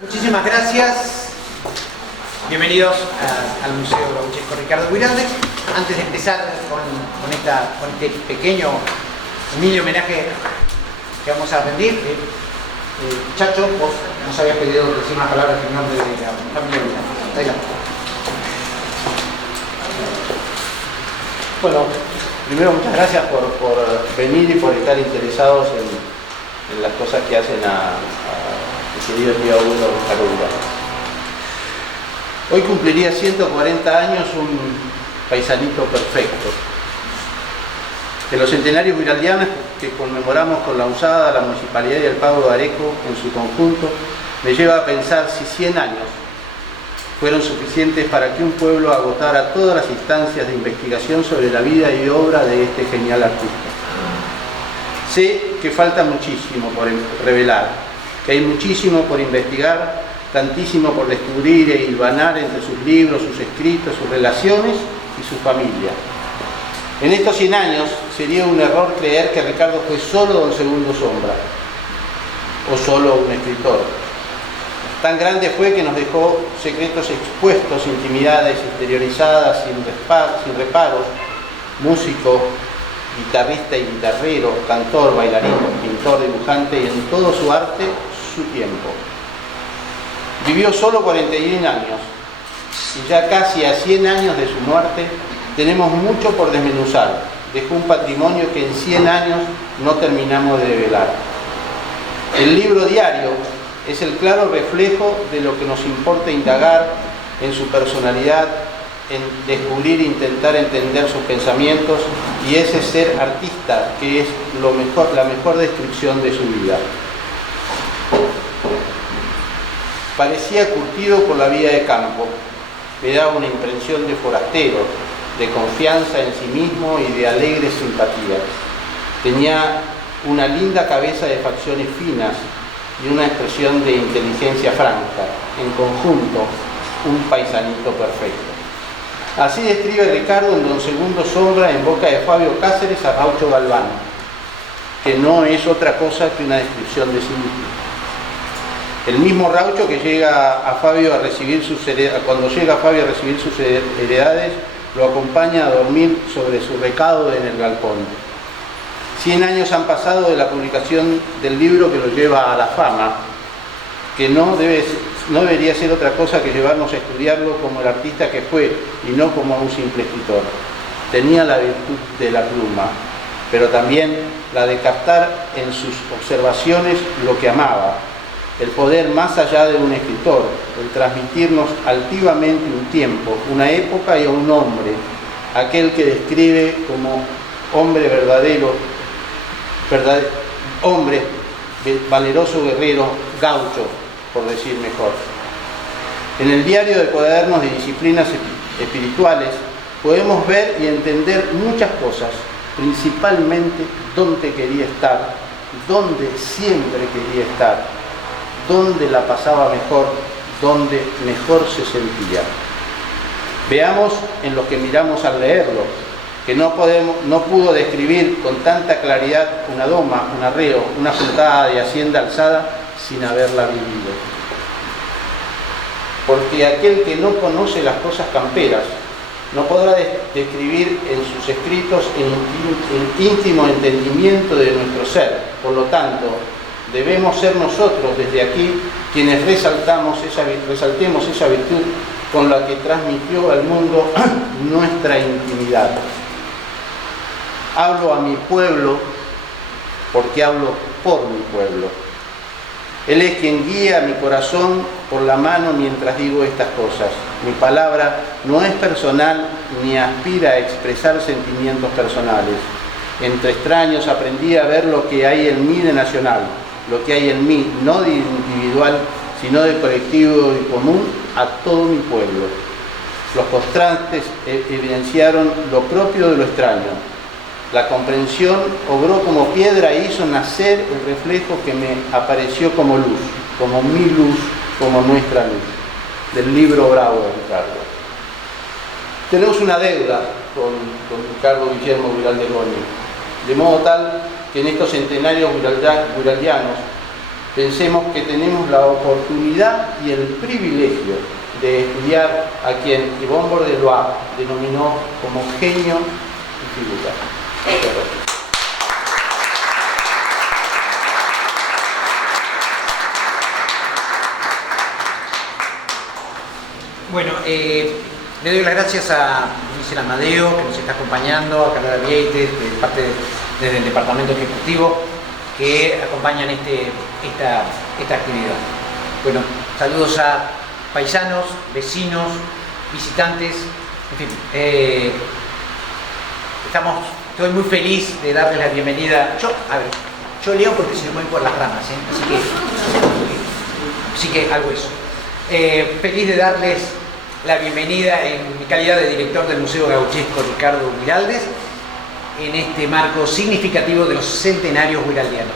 Muchísimas gracias. Bienvenidos al Museo Gauchesco Ricardo Guiraldes. Antes de empezar con este pequeño, humilde homenaje que vamos a rendir, Chacho, vos nos habías pedido decir unas palabras en nombre de la familia Guiraldes. Adelante. Bueno, primero muchas gracias por venir y por estar interesados en las cosas que hacen a mi querido tío abuelo Ricardo Guiraldes. Hoy cumpliría 140 años un paisanito perfecto. De los centenarios guiraldianos que conmemoramos con la USADA, la Municipalidad y el Pago de Areco en su conjunto, me lleva a pensar si 100 años fueron suficientes para que un pueblo agotara todas las instancias de investigación sobre la vida y obra de este genial artista. Sé que falta muchísimo por revelar, que hay muchísimo por investigar, tantísimo por descubrir e hilvanar entre sus libros, sus escritos, sus relaciones y su familia. En estos 100 años sería un error creer que Ricardo fue solo don Segundo Sombra o solo un escritor. Tan grande fue que nos dejó secretos expuestos, intimidades exteriorizadas sin reparos, músico, guitarrista y guitarrero, cantor, bailarín, pintor, dibujante y en todo su arte, su tiempo. Vivió solo 41 años y ya casi a 100 años de su muerte tenemos mucho por desmenuzar. Dejó un patrimonio que en 100 años no terminamos de develar. El libro diario es el claro reflejo de lo que nos importa indagar en su personalidad, en descubrir e intentar entender sus pensamientos y ese ser artista que es la mejor descripción de su vida. Parecía curtido por la vida de campo, le daba una impresión de forastero, de confianza en sí mismo y de alegre simpatía. Tenía una linda cabeza de facciones finas y una expresión de inteligencia franca, en conjunto, un paisanito perfecto. Así describe Ricardo en Don Segundo Sombra en boca de Fabio Cáceres a Raucho Galván, que no es otra cosa que una descripción de sí mismo. El mismo Raucho que llega a Fabio a recibir cuando llega Fabio a recibir sus heredades, lo acompaña a dormir sobre su recado en el galpón. 100 años han pasado de la publicación del libro que lo lleva a la fama, que no debería ser otra cosa que llevarnos a estudiarlo como el artista que fue y no como un simple escritor. Tenía la virtud de la pluma, pero también la de captar en sus observaciones lo que amaba, el poder más allá de un escritor, el transmitirnos altivamente un tiempo, una época y a un hombre, aquel que describe como hombre verdadero, hombre valeroso guerrero, gaucho, por decir mejor. En el diario de cuadernos de disciplinas espirituales podemos ver y entender muchas cosas, principalmente dónde quería estar, dónde siempre quería estar, dónde la pasaba mejor, dónde mejor se sentía. Veamos en lo que miramos al leerlo, que no pudo describir con tanta claridad una doma, un arreo, una juntada de hacienda alzada sin haberla vivido. Porque aquel que no conoce las cosas camperas no podrá describir en sus escritos el íntimo entendimiento de nuestro ser. Por lo tanto, debemos ser nosotros desde aquí quienes resaltemos esa virtud con la que transmitió al mundo nuestra intimidad. Hablo a mi pueblo porque hablo por mi pueblo. Él es quien guía mi corazón por la mano mientras digo estas cosas. Mi palabra no es personal ni aspira a expresar sentimientos personales. Entre extraños aprendí a ver lo que hay en mí de nacional, lo que hay en mí, no de individual, sino de colectivo y común a todo mi pueblo. Los contrastes evidenciaron lo propio de lo extraño. La comprensión obró como piedra e hizo nacer el reflejo que me apareció como luz, como mi luz, como nuestra luz. Del libro Bravo de Ricardo. Tenemos una deuda con Ricardo Guillermo Guiraldes Goñi, de modo tal que en estos centenarios guiraldianos Pensemos que tenemos la oportunidad y el privilegio de estudiar a quien Yvon Bordelois denominó como genio y figura. Muchas gracias. Bueno, le doy las gracias a Luis Amadeo, que nos está acompañando, a Carla Vieites, desde el Departamento Ejecutivo, que acompañan esta actividad. Bueno, saludos a paisanos, vecinos, visitantes, en fin. Estoy muy feliz de darles la bienvenida. Yo leo porque si no me voy por las ramas, así que algo eso. Feliz de darles la bienvenida en mi calidad de director del Museo Gauchesco Ricardo Guiraldes en este marco significativo de los centenarios guiraldianos.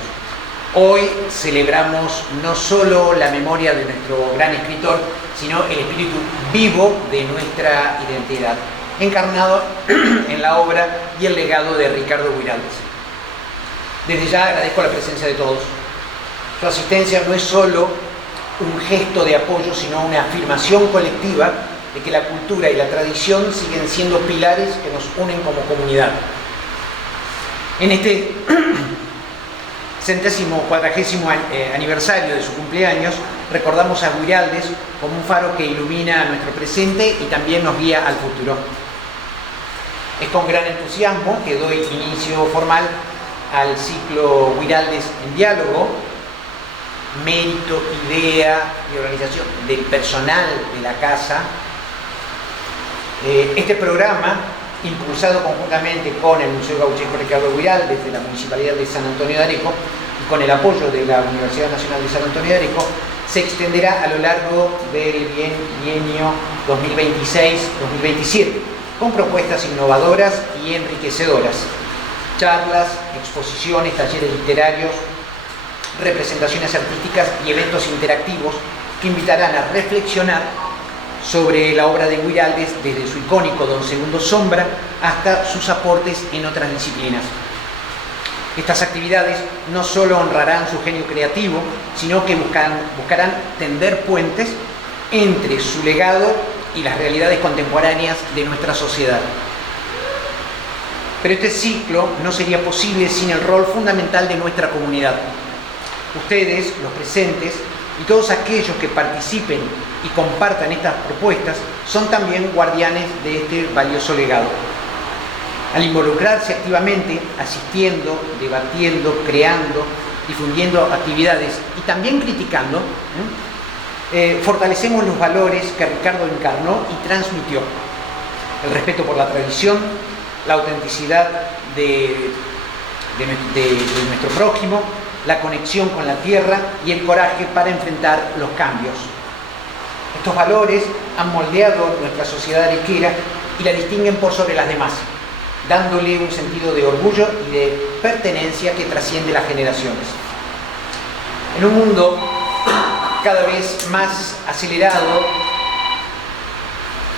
Hoy celebramos no solo la memoria de nuestro gran escritor, sino el espíritu vivo de nuestra identidad, encarnado en la obra y el legado de Ricardo Guiraldes. Desde ya agradezco la presencia de todos. Su asistencia no es solo un gesto de apoyo, sino una afirmación colectiva de que la cultura y la tradición siguen siendo pilares que nos unen como comunidad. En este 140º aniversario de su cumpleaños, recordamos a Guiraldes como un faro que ilumina nuestro presente y también nos guía al futuro. Es con gran entusiasmo que doy inicio formal al ciclo Guiraldes en Diálogo, mérito, idea y organización del personal de la casa. Este programa, impulsado conjuntamente con el Museo Gauchesco Ricardo Guiraldes de la Municipalidad de San Antonio de Areco y con el apoyo de la Universidad Nacional de San Antonio de Areco, se extenderá a lo largo del bienio 2026-2027, con propuestas innovadoras y enriquecedoras, charlas, exposiciones, talleres literarios, representaciones artísticas y eventos interactivos que invitarán a reflexionar sobre la obra de Guiraldes desde su icónico Don Segundo Sombra hasta sus aportes en otras disciplinas. Estas actividades no solo honrarán su genio creativo, sino que buscarán tender puentes entre su legado y las realidades contemporáneas de nuestra sociedad. Pero este ciclo no sería posible sin el rol fundamental de nuestra comunidad. Ustedes, los presentes, y todos aquellos que participen y compartan estas propuestas son también guardianes de este valioso legado. Al involucrarse activamente, asistiendo, debatiendo, creando, difundiendo actividades y también criticando, fortalecemos los valores que Ricardo encarnó y transmitió. El respeto por la tradición, la autenticidad de nuestro prójimo, la conexión con la tierra y el coraje para enfrentar los cambios. Estos valores han moldeado nuestra sociedad arequera y la distinguen por sobre las demás, dándole un sentido de orgullo y de pertenencia que trasciende las generaciones. En un mundo cada vez más acelerado,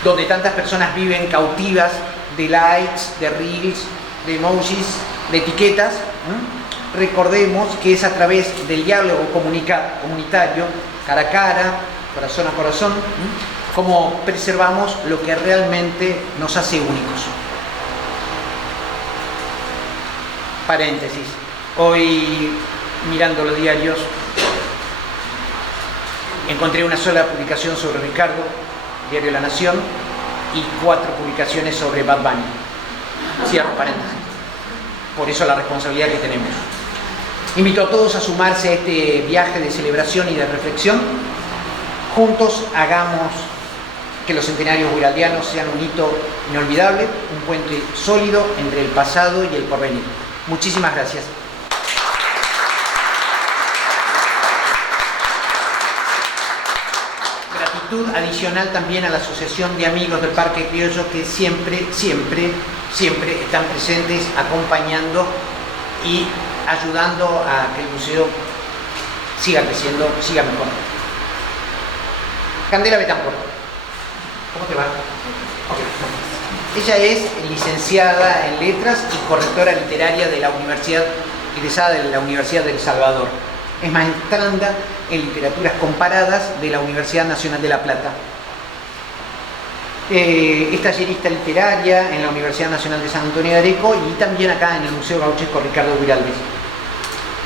donde tantas personas viven cautivas de likes, de reels, de emojis, de etiquetas, recordemos que es a través del diálogo comunitario, cara a cara, corazón a corazón, como preservamos lo que realmente nos hace únicos. Paréntesis. Hoy, mirando los diarios, encontré una sola publicación sobre Ricardo, Diario La Nación, y 4 publicaciones sobre Bad Bunny. Cierro paréntesis. Por eso la responsabilidad que tenemos. Invito a todos a sumarse a este viaje de celebración y de reflexión. Juntos hagamos que los centenarios guiraldianos sean un hito inolvidable, un puente sólido entre el pasado y el porvenir. Muchísimas gracias. Gratitud adicional también a la Asociación de Amigos del Parque Criollo, que siempre están presentes, acompañando y ayudando a que el museo siga creciendo, siga mejorando. Candela Betancourt, ¿cómo te va? Okay. Ella es licenciada en Letras y correctora literaria de la Universidad, egresada de la Universidad de El Salvador. es maestranda en literaturas comparadas de la Universidad Nacional de La Plata. Es tallerista literaria en la Universidad Nacional de San Antonio de Areco y también acá en el Museo Gauchesco Ricardo Guiraldes.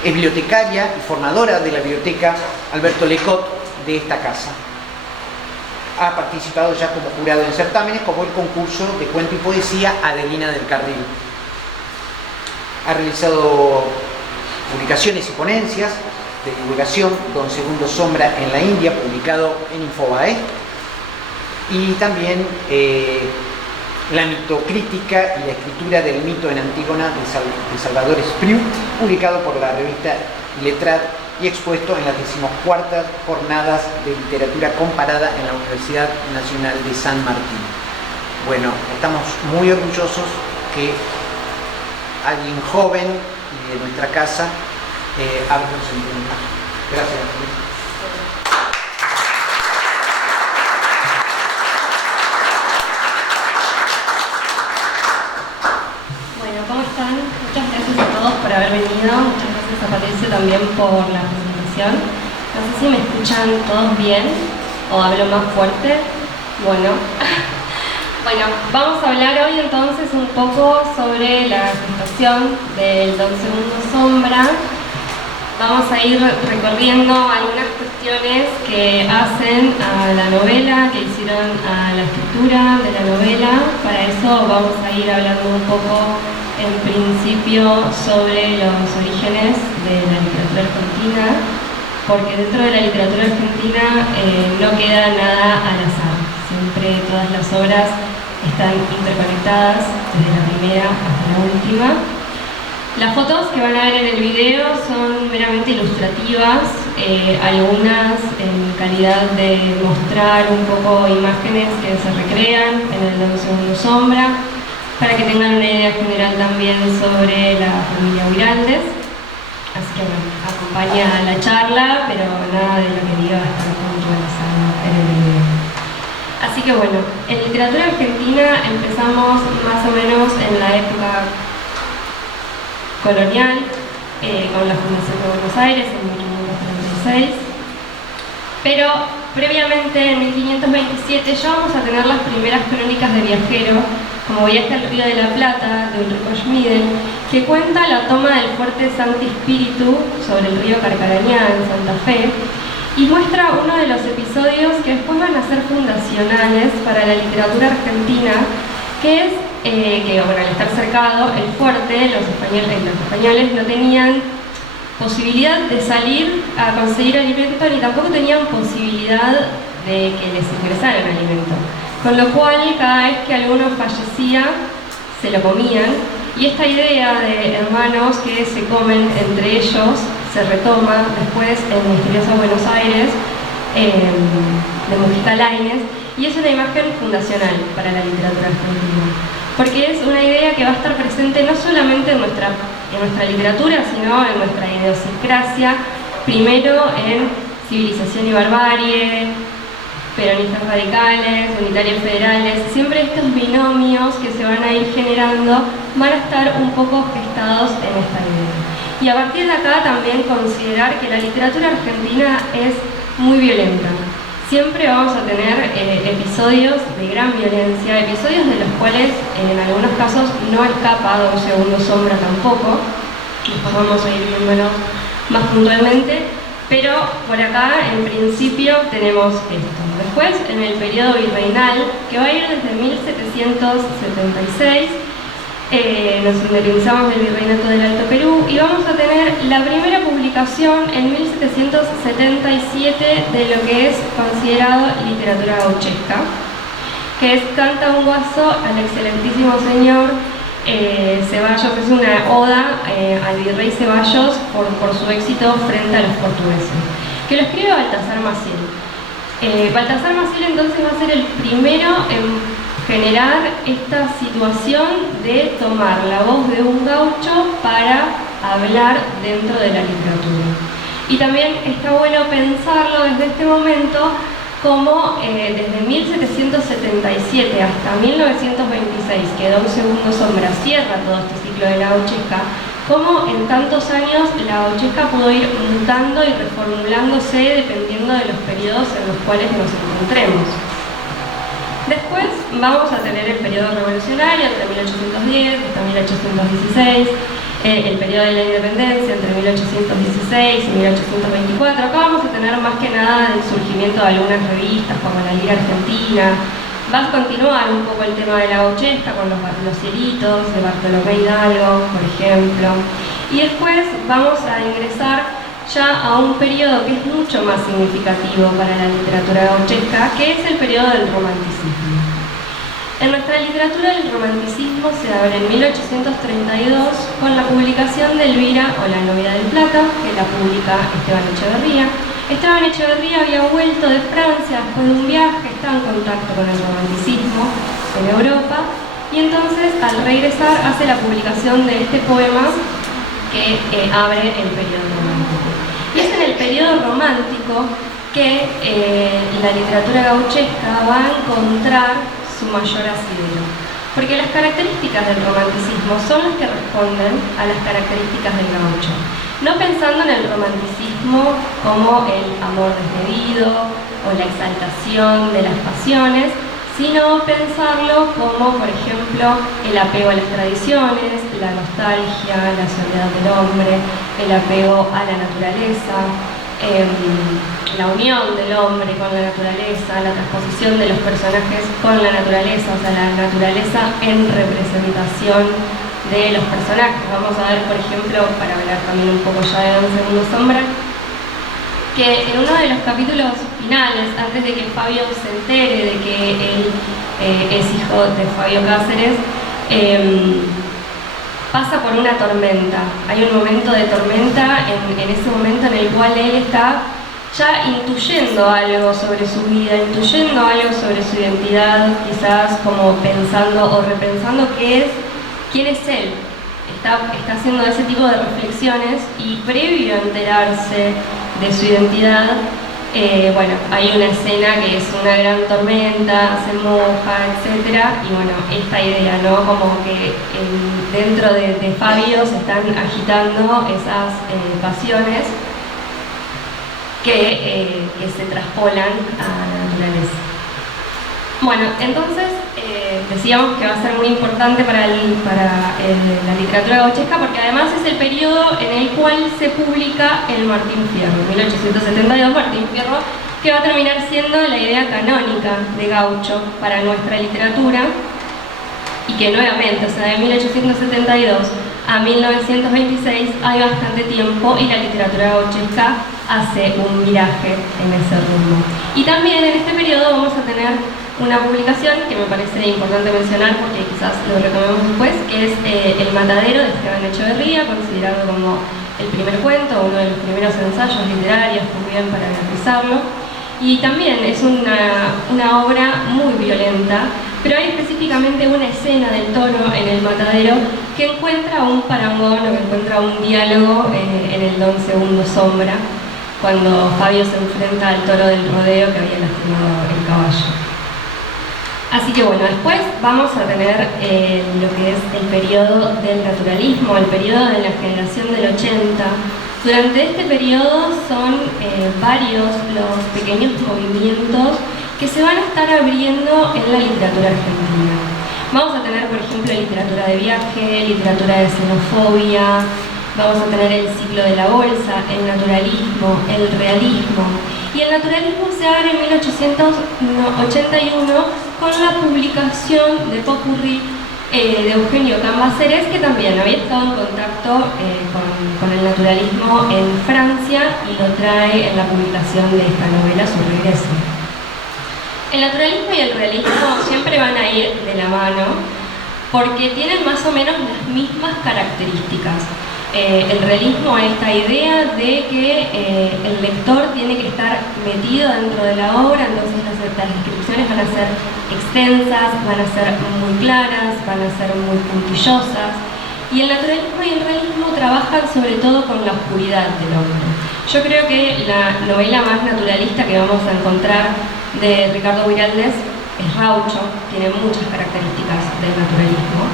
Es bibliotecaria y formadora de la biblioteca Alberto Lecot de esta casa. Ha participado ya como jurado en certámenes como el concurso de cuento y poesía Adelina del Carril. Ha realizado publicaciones y ponencias de divulgación, Don Segundo Sombra en la India, publicado en Infobae, y también la mitocrítica y la escritura del mito en Antígona de Salvador Espriu, publicado por la revista Lettrad y expuesto en las 14ª Jornadas de Literatura Comparada en la Universidad Nacional de San Martín. Bueno, estamos muy orgullosos que alguien joven de nuestra casa hable con sentimiento. Gracias. Muchas gracias a todos por haber venido, muchas gracias a Patricio también por la presentación. No sé si me escuchan todos bien o hablo más fuerte. Bueno, vamos a hablar hoy entonces un poco sobre la gestación del Don Segundo Sombra. Vamos a ir recorriendo algunas cuestiones que hacen a la novela, que hicieron a la escritura de la novela. Para eso vamos a ir hablando un poco en principio sobre los orígenes de la literatura argentina, porque dentro de la literatura argentina no queda nada al azar. Siempre todas las obras están interconectadas desde la primera hasta la última. Las fotos que van a ver en el video son meramente ilustrativas, algunas en calidad de mostrar un poco imágenes que se recrean en el Don Segundo Sombra, para que tengan una idea general también sobre la familia Guiraldes. Así que bueno, acompaña la charla, pero nada de lo que diga va a estar puntualizado en el video. Así que bueno, en literatura argentina empezamos más o menos en la época colonial, con la Fundación de Buenos Aires en 1536, pero previamente en 1527 ya vamos a tener las primeras crónicas de viajero, como Viaje al Río de la Plata, de Ulrico Schmidl, que cuenta la toma del fuerte Santi Spíritu sobre el río Carcarañá en Santa Fe, y muestra uno de los episodios que después van a ser fundacionales para la literatura argentina, que es que bueno, al estar cercado el fuerte, los españoles no tenían posibilidad de salir a conseguir alimento, ni tampoco tenían posibilidad de que les ingresaran alimento. Con lo cual, cada vez que alguno fallecía, se lo comían, y esta idea de hermanos que se comen entre ellos se retoma después en Misterioso Buenos Aires, de Mujica Lainez, y es una imagen fundacional para la literatura argentina, porque es una idea que va a estar presente no solamente en nuestra literatura, sino en nuestra idiosincrasia, primero en Civilización y Barbarie, peronistas radicales, unitarios federales. Siempre estos binomios que se van a ir generando van a estar un poco gestados en esta idea. Y a partir de acá también considerar que la literatura argentina es muy violenta. Siempre vamos a tener episodios de gran violencia, episodios de los cuales en algunos casos no escapa Don Segundo Sombra tampoco. Después vamos a ir viéndolos más puntualmente, pero por acá en principio tenemos esto. Después, en el periodo virreinal, que va a ir desde 1776, nos independizamos del Virreinato del Alto Perú y vamos a tener la primera publicación en 1777 de lo que es considerado literatura gauchesca, que es Canta un guaso al excelentísimo señor Ceballos. Es una oda al virrey Ceballos por su éxito frente a los portugueses, que lo escribe Baltasar Maciel. Baltasar Maciel entonces va a ser el primero en generar esta situación de tomar la voz de un gaucho para hablar dentro de la literatura. Y también está bueno pensarlo desde este momento como desde 1777 hasta 1926, que Don Segundo Sombra cierra todo este ciclo de la gauchesca, cómo en tantos años la gauchesca pudo ir mutando y reformulándose dependiendo de los periodos en los cuales nos encontremos. Después vamos a tener el periodo revolucionario entre 1810 hasta 1816, el periodo de la independencia entre 1816 y 1824. Acá vamos a tener más que nada el surgimiento de algunas revistas como la Liga Argentina. Va a continuar un poco el tema de la gauchesca con los cielitos de Bartolomé Hidalgo, por ejemplo. Y después vamos a ingresar ya a un periodo que es mucho más significativo para la literatura gauchesca, que es el periodo del romanticismo. En nuestra literatura el romanticismo se abre en 1832 con la publicación de Elvira o La novia del Plata, que la publica Esteban Echeverría. Esteban Echeverría había vuelto de Francia después de un viaje, estaba en contacto con el romanticismo en Europa, y entonces al regresar hace la publicación de este poema que abre el periodo romántico. Y es en el periodo romántico que la literatura gauchesca va a encontrar su mayor asidero, porque las características del romanticismo son las que responden a las características del gaucho, no pensando en el romanticismo como el amor desmedido o la exaltación de las pasiones, sino pensarlo como, por ejemplo, el apego a las tradiciones, la nostalgia, la soledad del hombre, el apego a la naturaleza, la unión del hombre con la naturaleza, la transposición de los personajes con la naturaleza, o sea, la naturaleza en representación de los personajes. Vamos a ver, por ejemplo, para hablar también un poco ya de Don Segundo Sombra, que en uno de los capítulos finales, antes de que Fabio se entere de que él es hijo de Fabio Cáceres, pasa por una tormenta. Hay un momento de tormenta en ese momento en el cual él está ya intuyendo algo sobre su vida, intuyendo algo sobre su identidad, quizás como pensando o repensando quién es él. Está haciendo ese tipo de reflexiones y previo a enterarse de su identidad, bueno, hay una escena que es una gran tormenta, se moja, etc. Y bueno, esta idea, ¿no? Como que dentro de Fabio se están agitando esas pasiones que se traspolan a la naturaleza. Bueno, entonces decíamos que va a ser muy importante para la literatura gauchesca porque además es el periodo en el cual se publica el Martín Fierro, 1872 Martín Fierro, que va a terminar siendo la idea canónica de gaucho para nuestra literatura y que nuevamente, o sea, de 1872 a 1926 hay bastante tiempo y la literatura gauchesca hace un viraje en ese rumbo. Y también en este periodo vamos a tener una publicación que me parece importante mencionar porque quizás lo retomemos después, que es El matadero de Esteban Echeverría, considerado como el primer cuento, uno de los primeros ensayos literarios también para analizarlo. Y también es una obra muy violenta, pero hay específicamente una escena del toro en El matadero que encuentra un parangón o que encuentra un diálogo en el Don Segundo Sombra, cuando Fabio se enfrenta al toro del rodeo que había lastimado el caballo. Así que bueno, después vamos a tener lo que es el periodo del naturalismo, el periodo de la generación del 80. Durante este periodo son varios los pequeños movimientos que se van a estar abriendo en la literatura argentina. Vamos a tener, por ejemplo, literatura de viaje, literatura de xenofobia, vamos a tener el ciclo de la bolsa, el naturalismo, el realismo. Y el naturalismo se abre en 1881 con la publicación de Popurrí de Eugenio Cambaceres, que también había estado en contacto con el naturalismo en Francia y lo trae en la publicación de esta novela, su regreso. El naturalismo y el realismo siempre van a ir de la mano porque tienen más o menos las mismas características. El realismo es esta idea de que el lector tiene que estar metido dentro de la obra, entonces las descripciones van a ser extensas, van a ser muy claras, van a ser muy puntillosas. Y el naturalismo y el realismo trabajan sobre todo con la oscuridad del hombre. Yo creo que la novela más naturalista que vamos a encontrar de Ricardo Guiraldes es Raucho, tiene muchas características del naturalismo.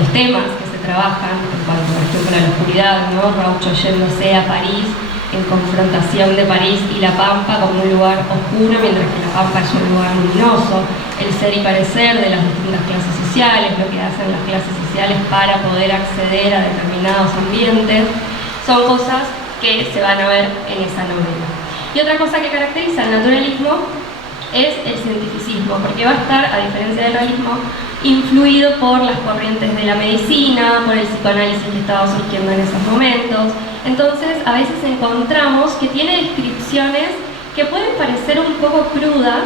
Los temas que se se trabajan en cuanto, por ejemplo, a la oscuridad, ¿no? Raucho yéndose a París en confrontación de París y La Pampa como un lugar oscuro, mientras que La Pampa es un lugar luminoso. El ser y parecer de las distintas clases sociales, lo que hacen las clases sociales para poder acceder a determinados ambientes, son cosas que se van a ver en esa novela. Y otra cosa que caracteriza el naturalismo es el cientificismo, porque va a estar, a diferencia del realismo, influido por las corrientes de la medicina, por el psicoanálisis que estaba surgiendo en esos momentos. Entonces, a veces encontramos que tiene descripciones que pueden parecer un poco crudas.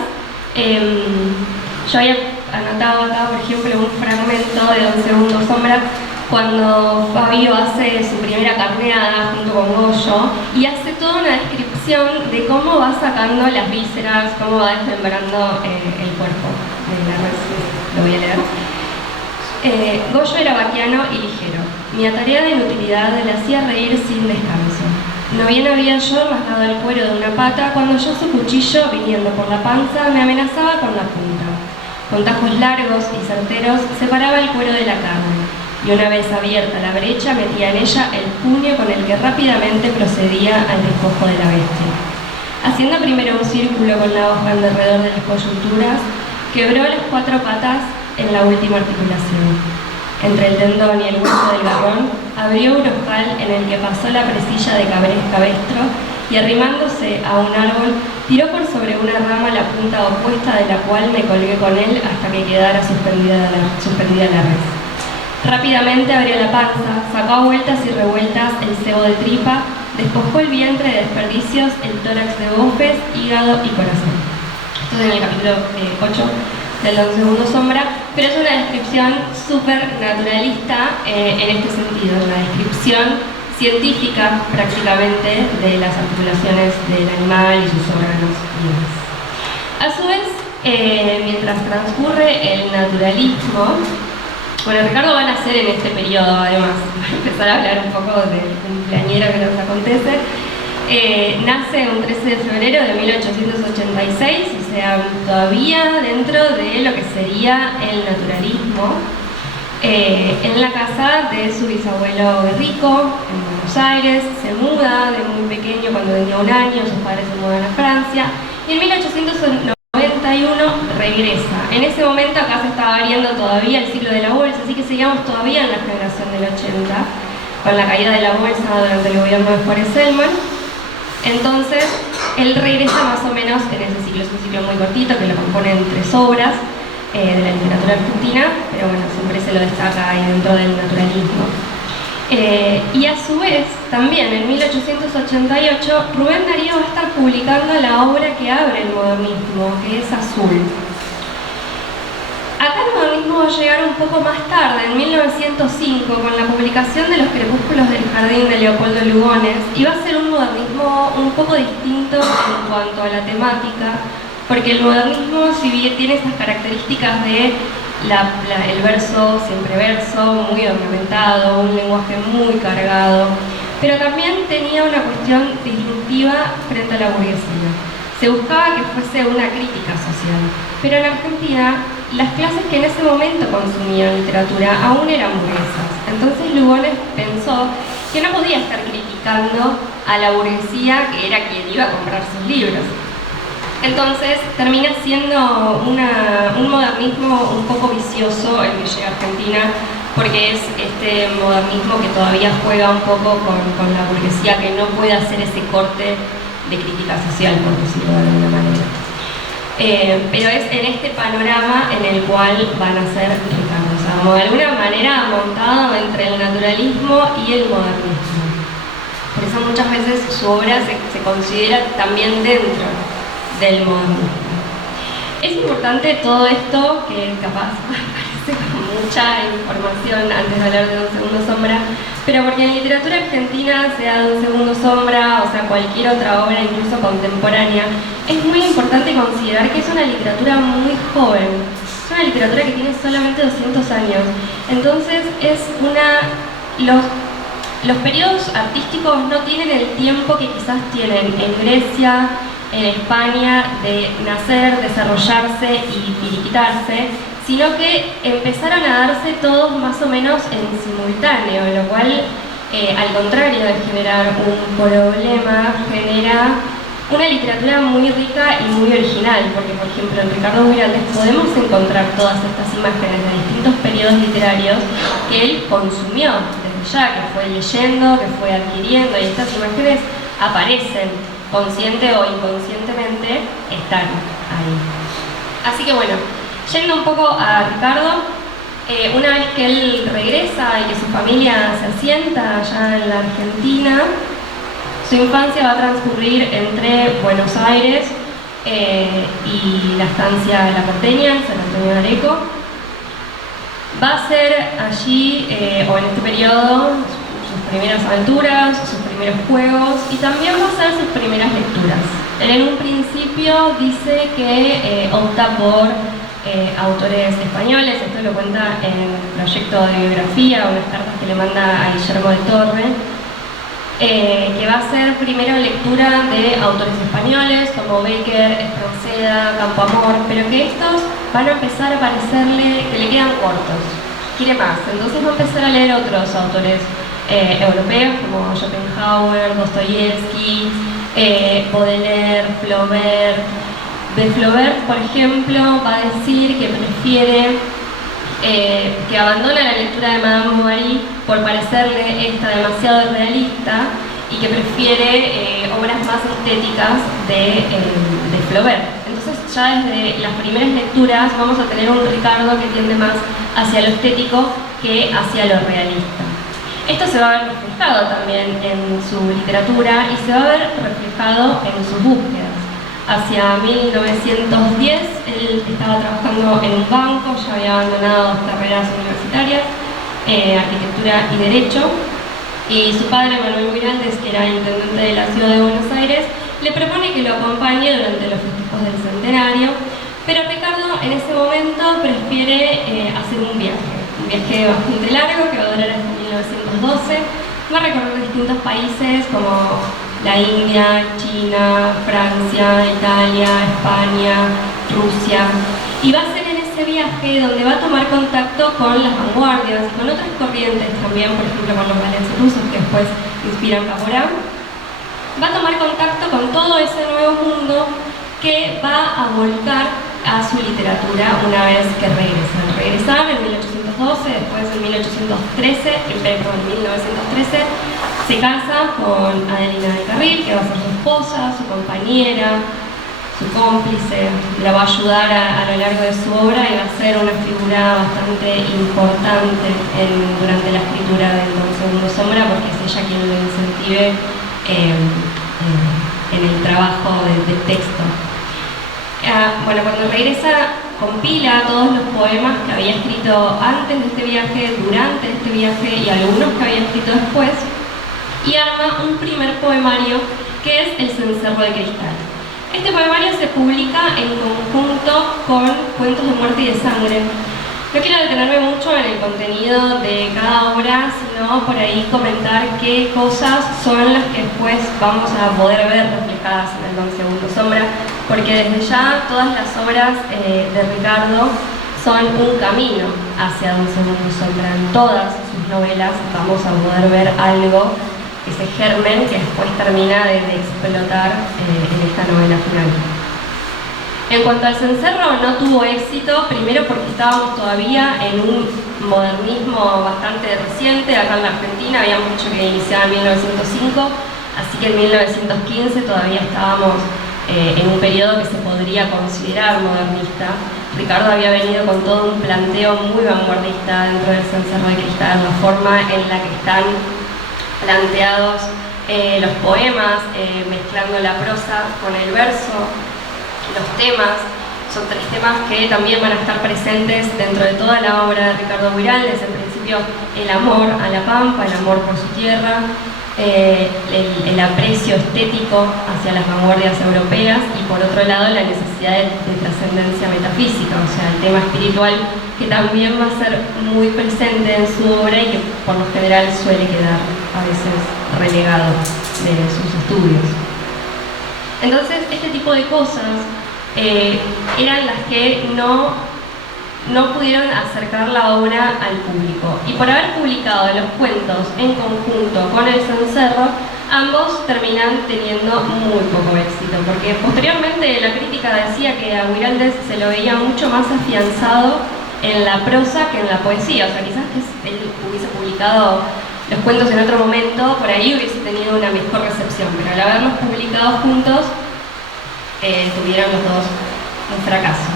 Yo había anotado acá, por ejemplo, un fragmento de 11 segundos sombra, cuando Fabio hace su primera carneada junto con Goyo y hace toda una descripción de cómo va sacando las vísceras, cómo va desmembrando el cuerpo de la res. Lo voy a leer. Goyo era vaquiano y ligero. Mi tarea de inutilidad le hacía reír sin descanso. No bien había yo rasgado el cuero de una pata cuando yo su cuchillo, viniendo por la panza, me amenazaba con la punta. Con tajos largos y certeros separaba el cuero de la carne, y una vez abierta la brecha metía en ella el puño con el que rápidamente procedía al despojo de la bestia. Haciendo primero un círculo con la hoja alrededor de las coyunturas, quebró las 4 patas en la última articulación. Entre el tendón y el hueso del garrón, abrió un ojal en el que pasó la presilla de cabestro y arrimándose a un árbol, tiró por sobre una rama la punta opuesta de la cual me colgué con él hasta que quedara suspendida la res. Rápidamente abrió la panza, sacó a vueltas y revueltas el cebo de tripa, despojó el vientre de desperdicios, el tórax de bofes, hígado y corazón. Esto es en el capítulo 8 del 11 segundos sombra, pero es una descripción súper naturalista en este sentido, una descripción científica prácticamente de las articulaciones del animal y sus órganos y demás. A su vez, mientras transcurre el naturalismo, bueno, Ricardo va a nacer en este periodo, además, para empezar a hablar un poco del cumpleañero que nos acontece. Nace un 13 de febrero de 1886, o sea, todavía dentro de lo que sería el naturalismo, en la casa de su bisabuelo Rico, en Buenos Aires. Se muda de muy pequeño, cuando tenía 1 año, sus padres se mudan a Francia, y en 1891 regresa. En ese momento acá se estaba abriendo todavía el ciclo de la bolsa, así que seguíamos todavía en la generación del 80, con la caída de la bolsa durante el gobierno de Juárez Selman. Entonces, él regresa más o menos en ese ciclo. Es un ciclo muy cortito que lo componen 3 obras de la literatura argentina, pero bueno, siempre se lo destaca ahí dentro del naturalismo. Y a su vez, también en 1888, Rubén Darío va a estar publicando la obra que abre el modernismo, que es Azul. Acá el modernismo va a llegar un poco más tarde, en 1905, con la publicación de Los crepúsculos del jardín de Leopoldo Lugones, y va a ser un modernismo un poco distinto en cuanto a la temática, porque el modernismo, si bien tiene esas características de el verso, siempre verso, muy ornamentado, un lenguaje muy cargado, pero también tenía una cuestión distintiva frente a la burguesía. Se buscaba que fuese una crítica social, pero en Argentina las clases que en ese momento consumían literatura aún eran burguesas. Entonces Lugones pensó que no podía estar criticando a la burguesía, que era quien iba a comprar sus libros. Entonces termina siendo un modernismo un poco vicioso el que llega a Argentina, porque es este modernismo que todavía juega un poco con la burguesía, que no puede hacer ese corte de crítica social, por decirlo de alguna manera. Pero es en este panorama en el cual van a ser Ricardo, o sea, como de alguna manera montado entre el naturalismo y el modernismo. Por eso muchas veces su obra se considera también dentro del modernismo. Es importante todo esto, que capaz parece como mucha información antes de hablar de 11 segundos sombra, pero porque en literatura argentina, sea de 11 segundos sombra o sea cualquier otra obra, incluso contemporánea, es muy importante considerar que es una literatura muy joven, es una literatura que tiene solamente 200 años. Entonces los periodos artísticos no tienen el tiempo que quizás tienen en Grecia, en España, de nacer, desarrollarse y finiquitarse, sino que empezaron a darse todos más o menos en simultáneo, lo cual, al contrario de generar un problema, genera una literatura muy rica y muy original, porque por ejemplo en Ricardo Guiraldes podemos encontrar todas estas imágenes de distintos periodos literarios que él consumió desde ya, que fue leyendo, que fue adquiriendo, y estas imágenes aparecen, consciente o inconscientemente, están ahí. Así que bueno, yendo un poco a Ricardo, una vez que él regresa y que su familia se asienta allá en la Argentina, su infancia va a transcurrir entre Buenos Aires y la estancia La Porteña, en San Antonio de Areco. Va a ser allí, o en este periodo, sus primeras aventuras, sus primeros juegos, y también va a ser sus primeras lecturas. Él en un principio dice que opta por autores españoles. Esto lo cuenta en el proyecto de biografía, unas cartas que le manda a Guillermo de Torre, que va a ser primero lectura de autores españoles como Bécquer, Espronceda, Campoamor, pero que estos van a empezar a parecerle que le quedan cortos, quiere más. Entonces va a empezar a leer otros autores europeos como Schopenhauer, Dostoyevsky, Baudelaire, Flaubert. De Flaubert, por ejemplo, va a decir que prefiere, que abandona la lectura de Madame Bovary por parecerle esta demasiado realista, y que prefiere obras más estéticas de Flaubert. Entonces ya desde las primeras lecturas vamos a tener un Ricardo que tiende más hacia lo estético que hacia lo realista. Esto se va a ver reflejado también en su literatura y se va a ver reflejado en sus búsquedas. Hacia 1910 él estaba trabajando en un banco, ya había abandonado carreras universitarias, arquitectura y derecho, y su padre, Manuel Guiraldes, que era intendente de la ciudad de Buenos Aires, le propone que lo acompañe durante los festejos del centenario, pero Ricardo en ese momento prefiere hacer un viaje bastante largo que va a durar hasta 1912, va a recorrer distintos países como la India, China, Francia, Italia, España, Rusia, y va a ser en ese viaje donde va a tomar contacto con las vanguardias, con otras corrientes también, por ejemplo con los ballets rusos que después inspiran Caporá. Va a tomar contacto con todo ese nuevo mundo que va a volcar a su literatura una vez que regresan. Regresan en 1812, después en 1913, se casa con Adelina de Carril, que va a ser su esposa, su compañera, su cómplice. La va a ayudar a lo largo de su obra y va a ser una figura bastante importante durante la escritura del Don Segundo Sombra, porque es ella quien lo incentive en el trabajo del texto. Bueno, cuando regresa, compila todos los poemas que había escrito antes de este viaje, durante este viaje y algunos que había escrito después, y arma un primer poemario que es El Cencerro de Cristal. Este poemario se publica en conjunto con Cuentos de Muerte y de Sangre. No quiero detenerme mucho en el contenido de cada obra, sino por ahí comentar qué cosas son las que después vamos a poder ver reflejadas en el Don Segundo Sombra, porque desde ya todas las obras de Ricardo son un camino hacia Don Segundo Sombra. En todas sus novelas vamos a poder ver algo, ese germen que después termina de explotar en esta novela final. En cuanto al cencerro, no tuvo éxito, primero porque estábamos todavía en un modernismo bastante reciente. Acá en la Argentina había mucho que iniciaba en 1905, así que en 1915 todavía estábamos en un periodo que se podría considerar modernista. Ricardo había venido con todo un planteo muy vanguardista dentro del Cencerro de Cristal, la forma en la que están planteados los poemas, mezclando la prosa con el verso. Los temas son tres temas que también van a estar presentes dentro de toda la obra de Ricardo Guiraldes. En principio, el amor a la pampa, el amor por su tierra, el aprecio estético hacia las vanguardias europeas, y por otro lado la necesidad de trascendencia metafísica, o sea, el tema espiritual, que también va a ser muy presente en su obra y que por lo general suele quedar a veces relegado de sus estudios. Entonces, este tipo de cosas eran las que no no pudieron acercar la obra al público. Y por haber publicado los cuentos en conjunto con el cencerro, ambos terminan teniendo muy poco éxito, porque posteriormente la crítica decía que a Guiraldes se lo veía mucho más afianzado en la prosa que en la poesía. O sea, quizás que él hubiese publicado los cuentos en otro momento, por ahí hubiese tenido una mejor recepción, pero al haberlos publicado juntos, tuvieron los dos un fracaso.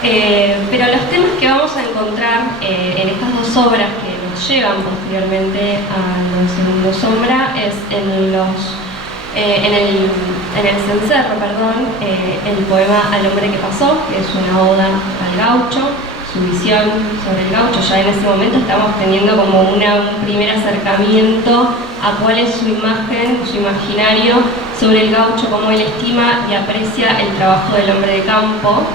Pero los temas que vamos a encontrar en estas dos obras que nos llevan posteriormente a Don Segundo Sombra es en el cencerro, el poema Al hombre que pasó, que es una oda al gaucho, su visión sobre el gaucho. Ya en ese momento estamos teniendo como un primer acercamiento a cuál es su imagen, su imaginario sobre el gaucho, cómo él estima y aprecia el trabajo del hombre de campo.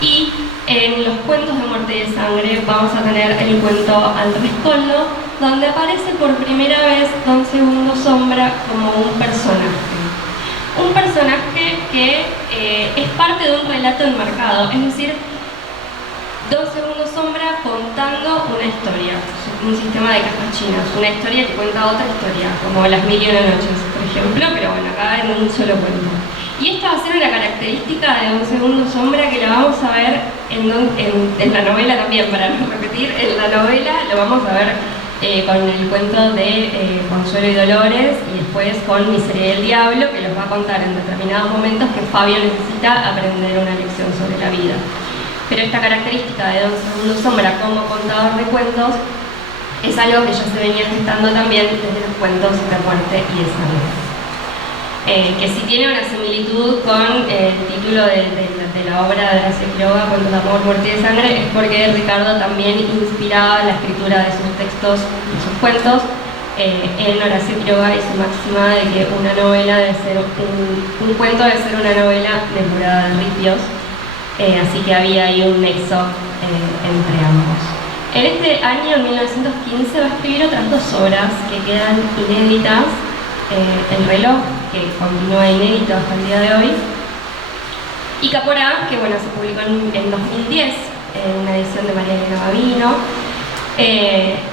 Y en los cuentos de Muerte y de Sangre vamos a tener el cuento Al rescoldo, donde aparece por primera vez Don Segundo Sombra como un personaje. Un personaje que es parte de un relato enmarcado, es decir, Don Segundo Sombra contando una historia, un sistema de cajas chinas, una historia que cuenta otra historia, como Las Mil y Una Noches, por ejemplo, pero bueno, acá en un solo cuento. Y esta va a ser una característica de Don Segundo Sombra que la vamos a ver en la novela también, para no repetir. En la novela lo vamos a ver con el cuento de Consuelo y Dolores, y después con Miseria y el Diablo, que los va a contar en determinados momentos que Fabio necesita aprender una lección sobre la vida. Pero esta característica de Don Segundo Sombra como contador de cuentos es algo que ya se venía gestando también desde los cuentos de Muerte y de Sangre. Que si tiene una similitud con el título de la obra de Horacio Quiroga, Cuentos de Amor, Muerte y de Sangre, es porque Ricardo también inspiraba la escritura de sus textos y sus cuentos en Horacio Quiroga y su máxima de que una novela debe ser un cuento debe ser una novela depurada de ripios. Así que había ahí un nexo entre ambos. En este año, en 1915, va a escribir otras dos obras que quedan inéditas. El reloj, que continúa inédito hasta el día de hoy, y Caporá, que bueno, se publicó en 2010, en una edición de María Elena Babino.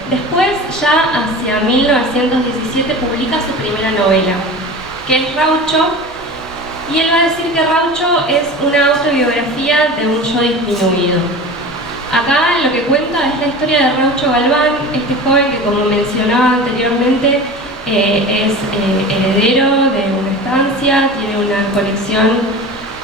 Después, ya hacia 1917, publica su primera novela, que es Raucho, y él va a decir que Raucho es una autobiografía de un yo disminuido. Acá lo que cuenta es la historia de Raucho Galván, este joven que, como mencionaba anteriormente, es heredero de una estancia, tiene una conexión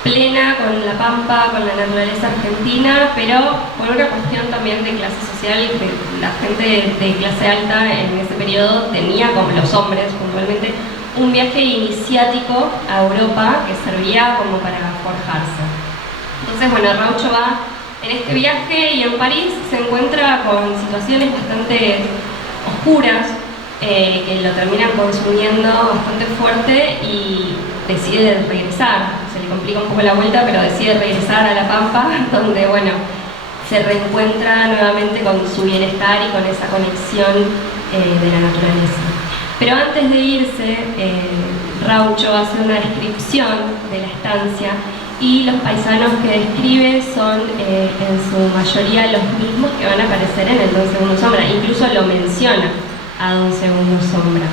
plena con la pampa, con la naturaleza argentina, pero por una cuestión también de clase social, que la gente de clase alta en ese periodo tenía, como los hombres puntualmente, un viaje iniciático a Europa que servía como para forjarse. Entonces, bueno, Raucho va en este viaje y en París se encuentra con situaciones bastante oscuras, que lo terminan consumiendo bastante fuerte, y decide regresar. Se le complica un poco la vuelta, pero decide regresar a La Pampa, donde, bueno, se reencuentra nuevamente con su bienestar y con esa conexión de la naturaleza. Pero antes de irse, Raucho hace una descripción de la estancia, y los paisanos que describe son en su mayoría los mismos que van a aparecer en el Don Segundo Sombra. Incluso lo menciona a Don Segundo Sombra.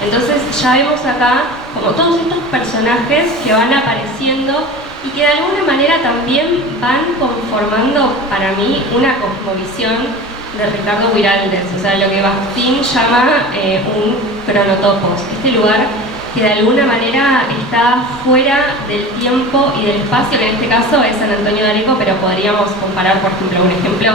Entonces ya vemos acá como todos estos personajes que van apareciendo y que de alguna manera también van conformando para mí una cosmovisión de Ricardo Guiraldes, o sea, lo que Bakhtin llama un cronotopos, este lugar que de alguna manera está fuera del tiempo y del espacio, que en este caso es San Antonio de Areco, pero podríamos comparar, por ejemplo,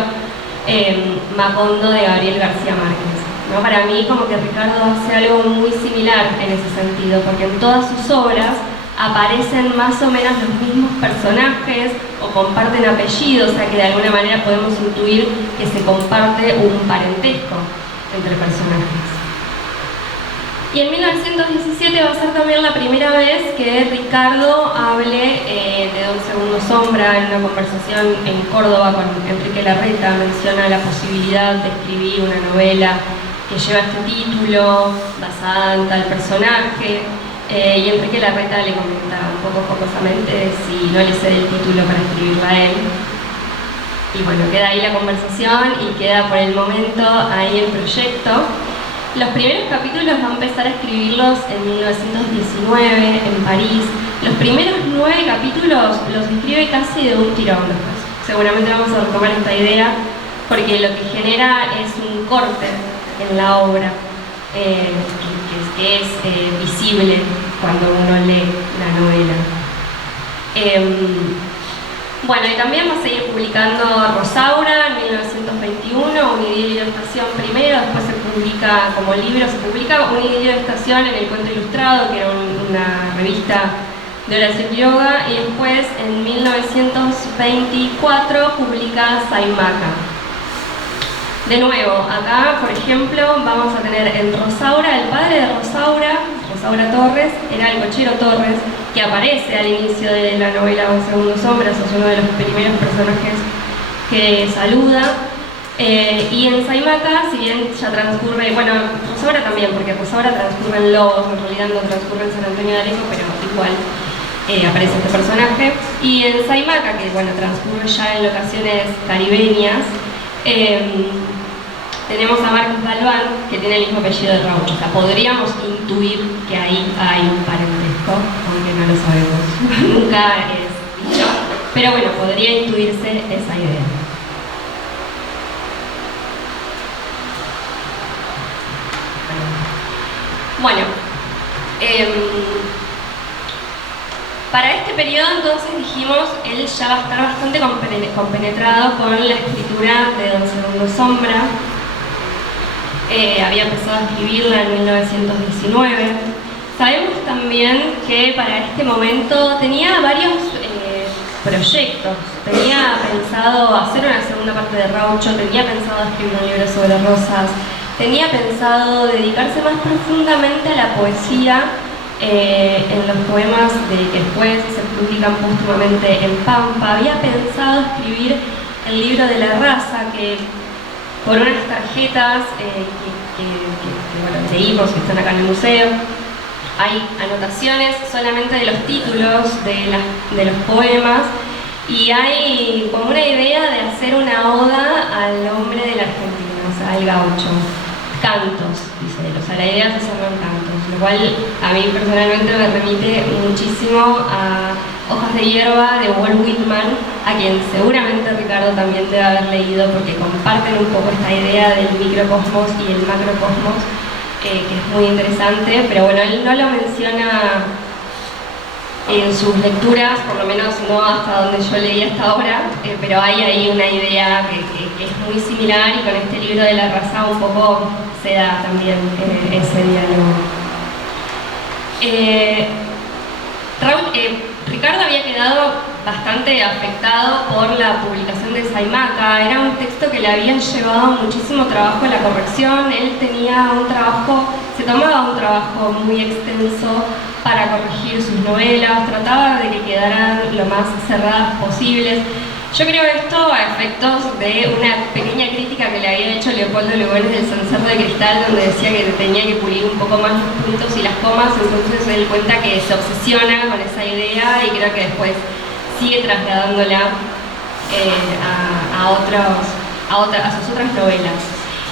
Macondo de Gabriel García Márquez. ¿No? Para mí, como que Ricardo hace algo muy similar en ese sentido, porque en todas sus obras aparecen más o menos los mismos personajes o comparten apellidos, o sea que de alguna manera podemos intuir que se comparte un parentesco entre personajes. Y en 1917 va a ser también la primera vez que Ricardo hable de Don Segundo Sombra. En una conversación en Córdoba con Enrique Larreta menciona la posibilidad de escribir una novela que lleva este título, basada en tal personaje, y Enrique Larreta le comenta un poco jocosamente si no le cede el título para escribirla a él. y bueno, queda ahí la conversación y queda por el momento ahí el proyecto. Los primeros capítulos va a empezar a escribirlos en 1919 en París. Los primeros 9 capítulos los escribe casi de un tirón. Seguramente vamos a retomar esta idea porque lo que genera es un corte en la obra que es visible cuando uno lee la novela. Bueno, y también va a seguir publicando Rosaura en 1921, Un idilio de estación primero, después se publica como libro, se publica Un idilio de estación en El Cuento Ilustrado, que era una revista de Horacio Quiroga, y después en 1924 publica Saimaca. De nuevo, acá, por ejemplo, vamos a tener en Rosaura, el padre de Rosaura Torres, era el cochero Torres, que aparece al inicio de la novela Un segundo sombra, es uno de los primeros personajes que saluda. Y en Saimaca, si bien ya transcurre, bueno, Rosaura también, porque Rosaura transcurre en Lobos, en realidad no transcurre en San Antonio de Areco, pero igual aparece este personaje. Y en Saimaca, que bueno, transcurre ya en locaciones caribeñas, tenemos a Marcos Galván, que tiene el mismo apellido de Raúl. O sea, podríamos intuir que ahí hay un parentesco, aunque no lo sabemos. Nunca es dicho. Pero bueno, podría intuirse esa idea. Bueno, para este periodo entonces dijimos, él ya va a estar bastante compenetrado con la escritura de Don Segundo Sombra. Había empezado a escribirla en 1919. Sabemos también que para este momento tenía varios proyectos. Tenía pensado hacer una segunda parte de Raucho, tenía pensado escribir un libro sobre rosas, tenía pensado dedicarse más profundamente a la poesía en los poemas que después se publican póstumamente en Pampa. Había pensado escribir el libro de la raza, que por unas tarjetas que bueno, leímos, que están acá en el museo, hay anotaciones solamente de los títulos de los poemas, y hay como una idea de hacer una oda al hombre de la Argentina, o sea, al gaucho. Cantos, dice él, o sea, la idea es hacerlo en cantos, lo cual a mí personalmente me remite muchísimo a Hojas de hierba de Walt Whitman, a quien seguramente Ricardo también debe haber leído, porque comparten un poco esta idea del microcosmos y el macrocosmos, que es muy interesante, pero bueno, él no lo menciona en sus lecturas, por lo menos no hasta donde yo leí hasta ahora, pero hay ahí una idea que es muy similar, y con este libro de la raza un poco se da también ese diálogo. Ricardo había quedado bastante afectado por la publicación de Saimaca. Era un texto que le habían llevado muchísimo trabajo a la corrección. Él tenía un trabajo, se tomaba un trabajo muy extenso para corregir sus novelas, trataba de que quedaran lo más cerradas posibles. Yo creo esto a efectos de una pequeña crítica que le había hecho Leopoldo Lugones del Cencerro de Cristal, donde decía que tenía que pulir un poco más los puntos y las comas. Entonces él cuenta que se obsesiona con esa idea, y creo que después sigue trasladándola a sus otras novelas.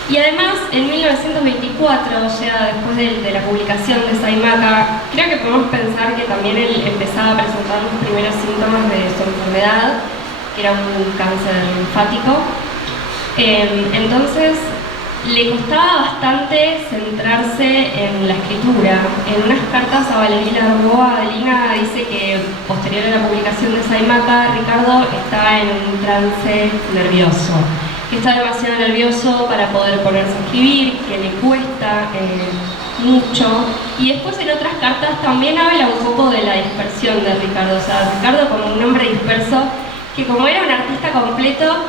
Y además, en 1924, o sea, después de la publicación de Saimaca, creo que podemos pensar que también él empezaba a presentar los primeros síntomas de su enfermedad, que era un cáncer linfático. Entonces, le costaba bastante centrarse en la escritura. En unas cartas a Valerina Roa, Adelina dice que, posterior a la publicación de Saimaca, Ricardo está en un trance nervioso, que está demasiado nervioso para poder ponerse a escribir, que le cuesta mucho. Y después en otras cartas también habla un poco de la dispersión de Ricardo. O sea, Ricardo como un hombre disperso, que como era un artista completo,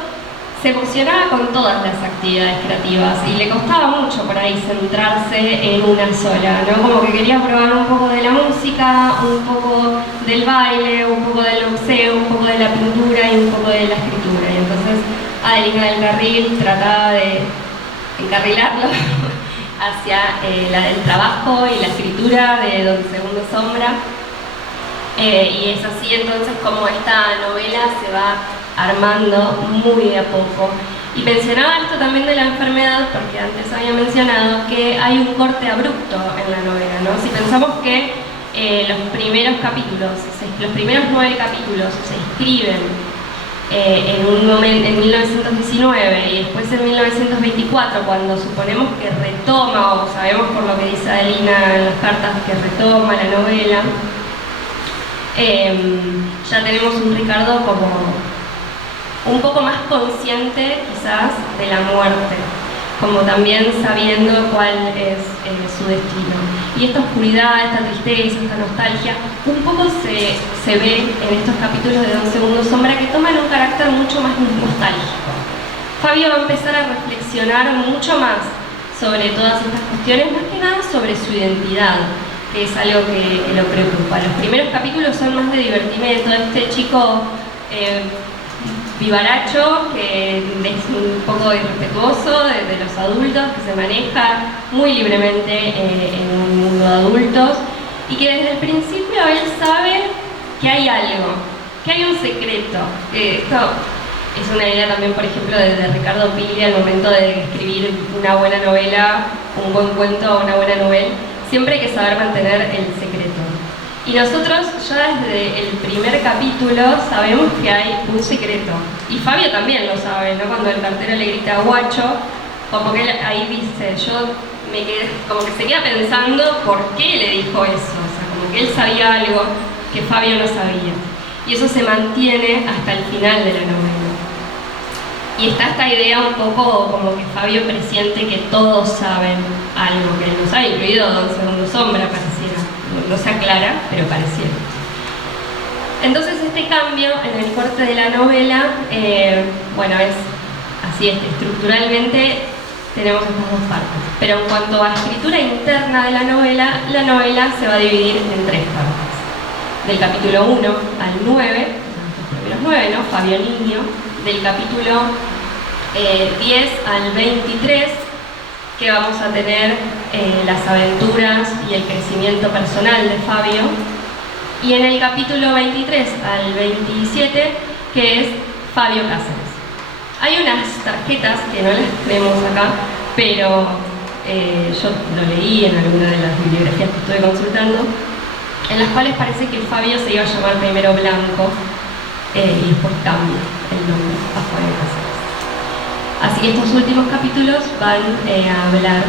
se emocionaba con todas las actividades creativas y le costaba mucho por ahí centrarse en una sola, ¿no? Como que quería probar un poco de la música, un poco del baile, un poco del boxeo, un poco de la pintura y un poco de la escritura. Y entonces Adelina del Carril trataba de encarrilarlo hacia el trabajo y la escritura de Don Segundo Sombra. Y es así entonces como esta novela se va armando muy de a poco. Y mencionaba esto también de la enfermedad porque antes había mencionado que hay un corte abrupto en la novela, ¿no? Si pensamos que los primeros 9 capítulos se escriben en 1919 y después en 1924, cuando suponemos que retoma, o sabemos por lo que dice Adelina en las cartas que retoma la novela, ya tenemos un Ricardo como un poco más consciente quizás de la muerte, como también sabiendo cuál es su destino. Y esta oscuridad, esta tristeza, esta nostalgia, un poco se ve en estos capítulos de Don Segundo Sombra que toman un carácter mucho más nostálgico. Fabio va a empezar a reflexionar mucho más sobre todas estas cuestiones, más que nada sobre su identidad, que es algo que lo preocupa. Los primeros capítulos son más de divertimento, este chico vivaracho, que es un poco irrespetuoso de los adultos, que se maneja muy libremente en un mundo de adultos y que desde el principio él sabe que hay algo, que hay un secreto. Esto es una idea también, por ejemplo, de Ricardo Piglia al momento de escribir una buena novela, un buen cuento o una buena novela. Siempre hay que saber mantener el secreto. Y nosotros ya desde el primer capítulo sabemos que hay un secreto. Y Fabio también lo sabe, ¿no? Cuando el cartero le grita guacho, como que él ahí dice, yo me quedé, como que se queda pensando por qué le dijo eso. O sea, como que él sabía algo que Fabio no sabía. Y eso se mantiene hasta el final de la novela. Y está esta idea un poco como que Fabio presiente que todos saben algo que él no sabe, incluido Don Segundo Sombra, pareciera. No se aclara, pero pareciera. Entonces este cambio en el corte de la novela, bueno, es así, estructuralmente tenemos estas dos partes. Pero en cuanto a escritura interna de la novela se va a dividir en 3 partes. Del capítulo 1 al 9, los primeros 9, ¿no? Fabio Niño. Del capítulo 10 al 23, que vamos a tener las aventuras y el crecimiento personal de Fabio, y en el capítulo 23 al 27, que es Fabio Cáceres. Hay unas tarjetas que no las tenemos acá, pero yo lo leí en alguna de las bibliografías que estuve consultando, en las cuales parece que Fabio se iba a llamar primero Blanco y después cambia el nombre a Fabio Cáceres. Así que estos últimos capítulos van a hablar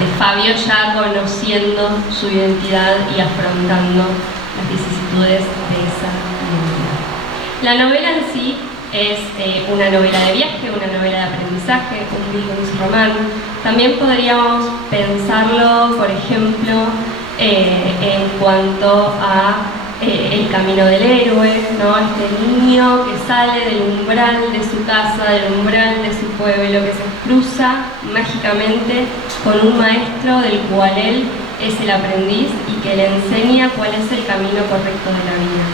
de Fabio ya conociendo su identidad y afrontando las vicisitudes de esa identidad. La novela en sí es una novela de viaje, una novela de aprendizaje, un Bildungsroman. También podríamos pensarlo, por ejemplo, en cuanto a el camino del héroe, ¿no? Este niño que sale del umbral de su casa, del umbral de su pueblo, que se cruza mágicamente con un maestro del cual él es el aprendiz y que le enseña cuál es el camino correcto de la vida.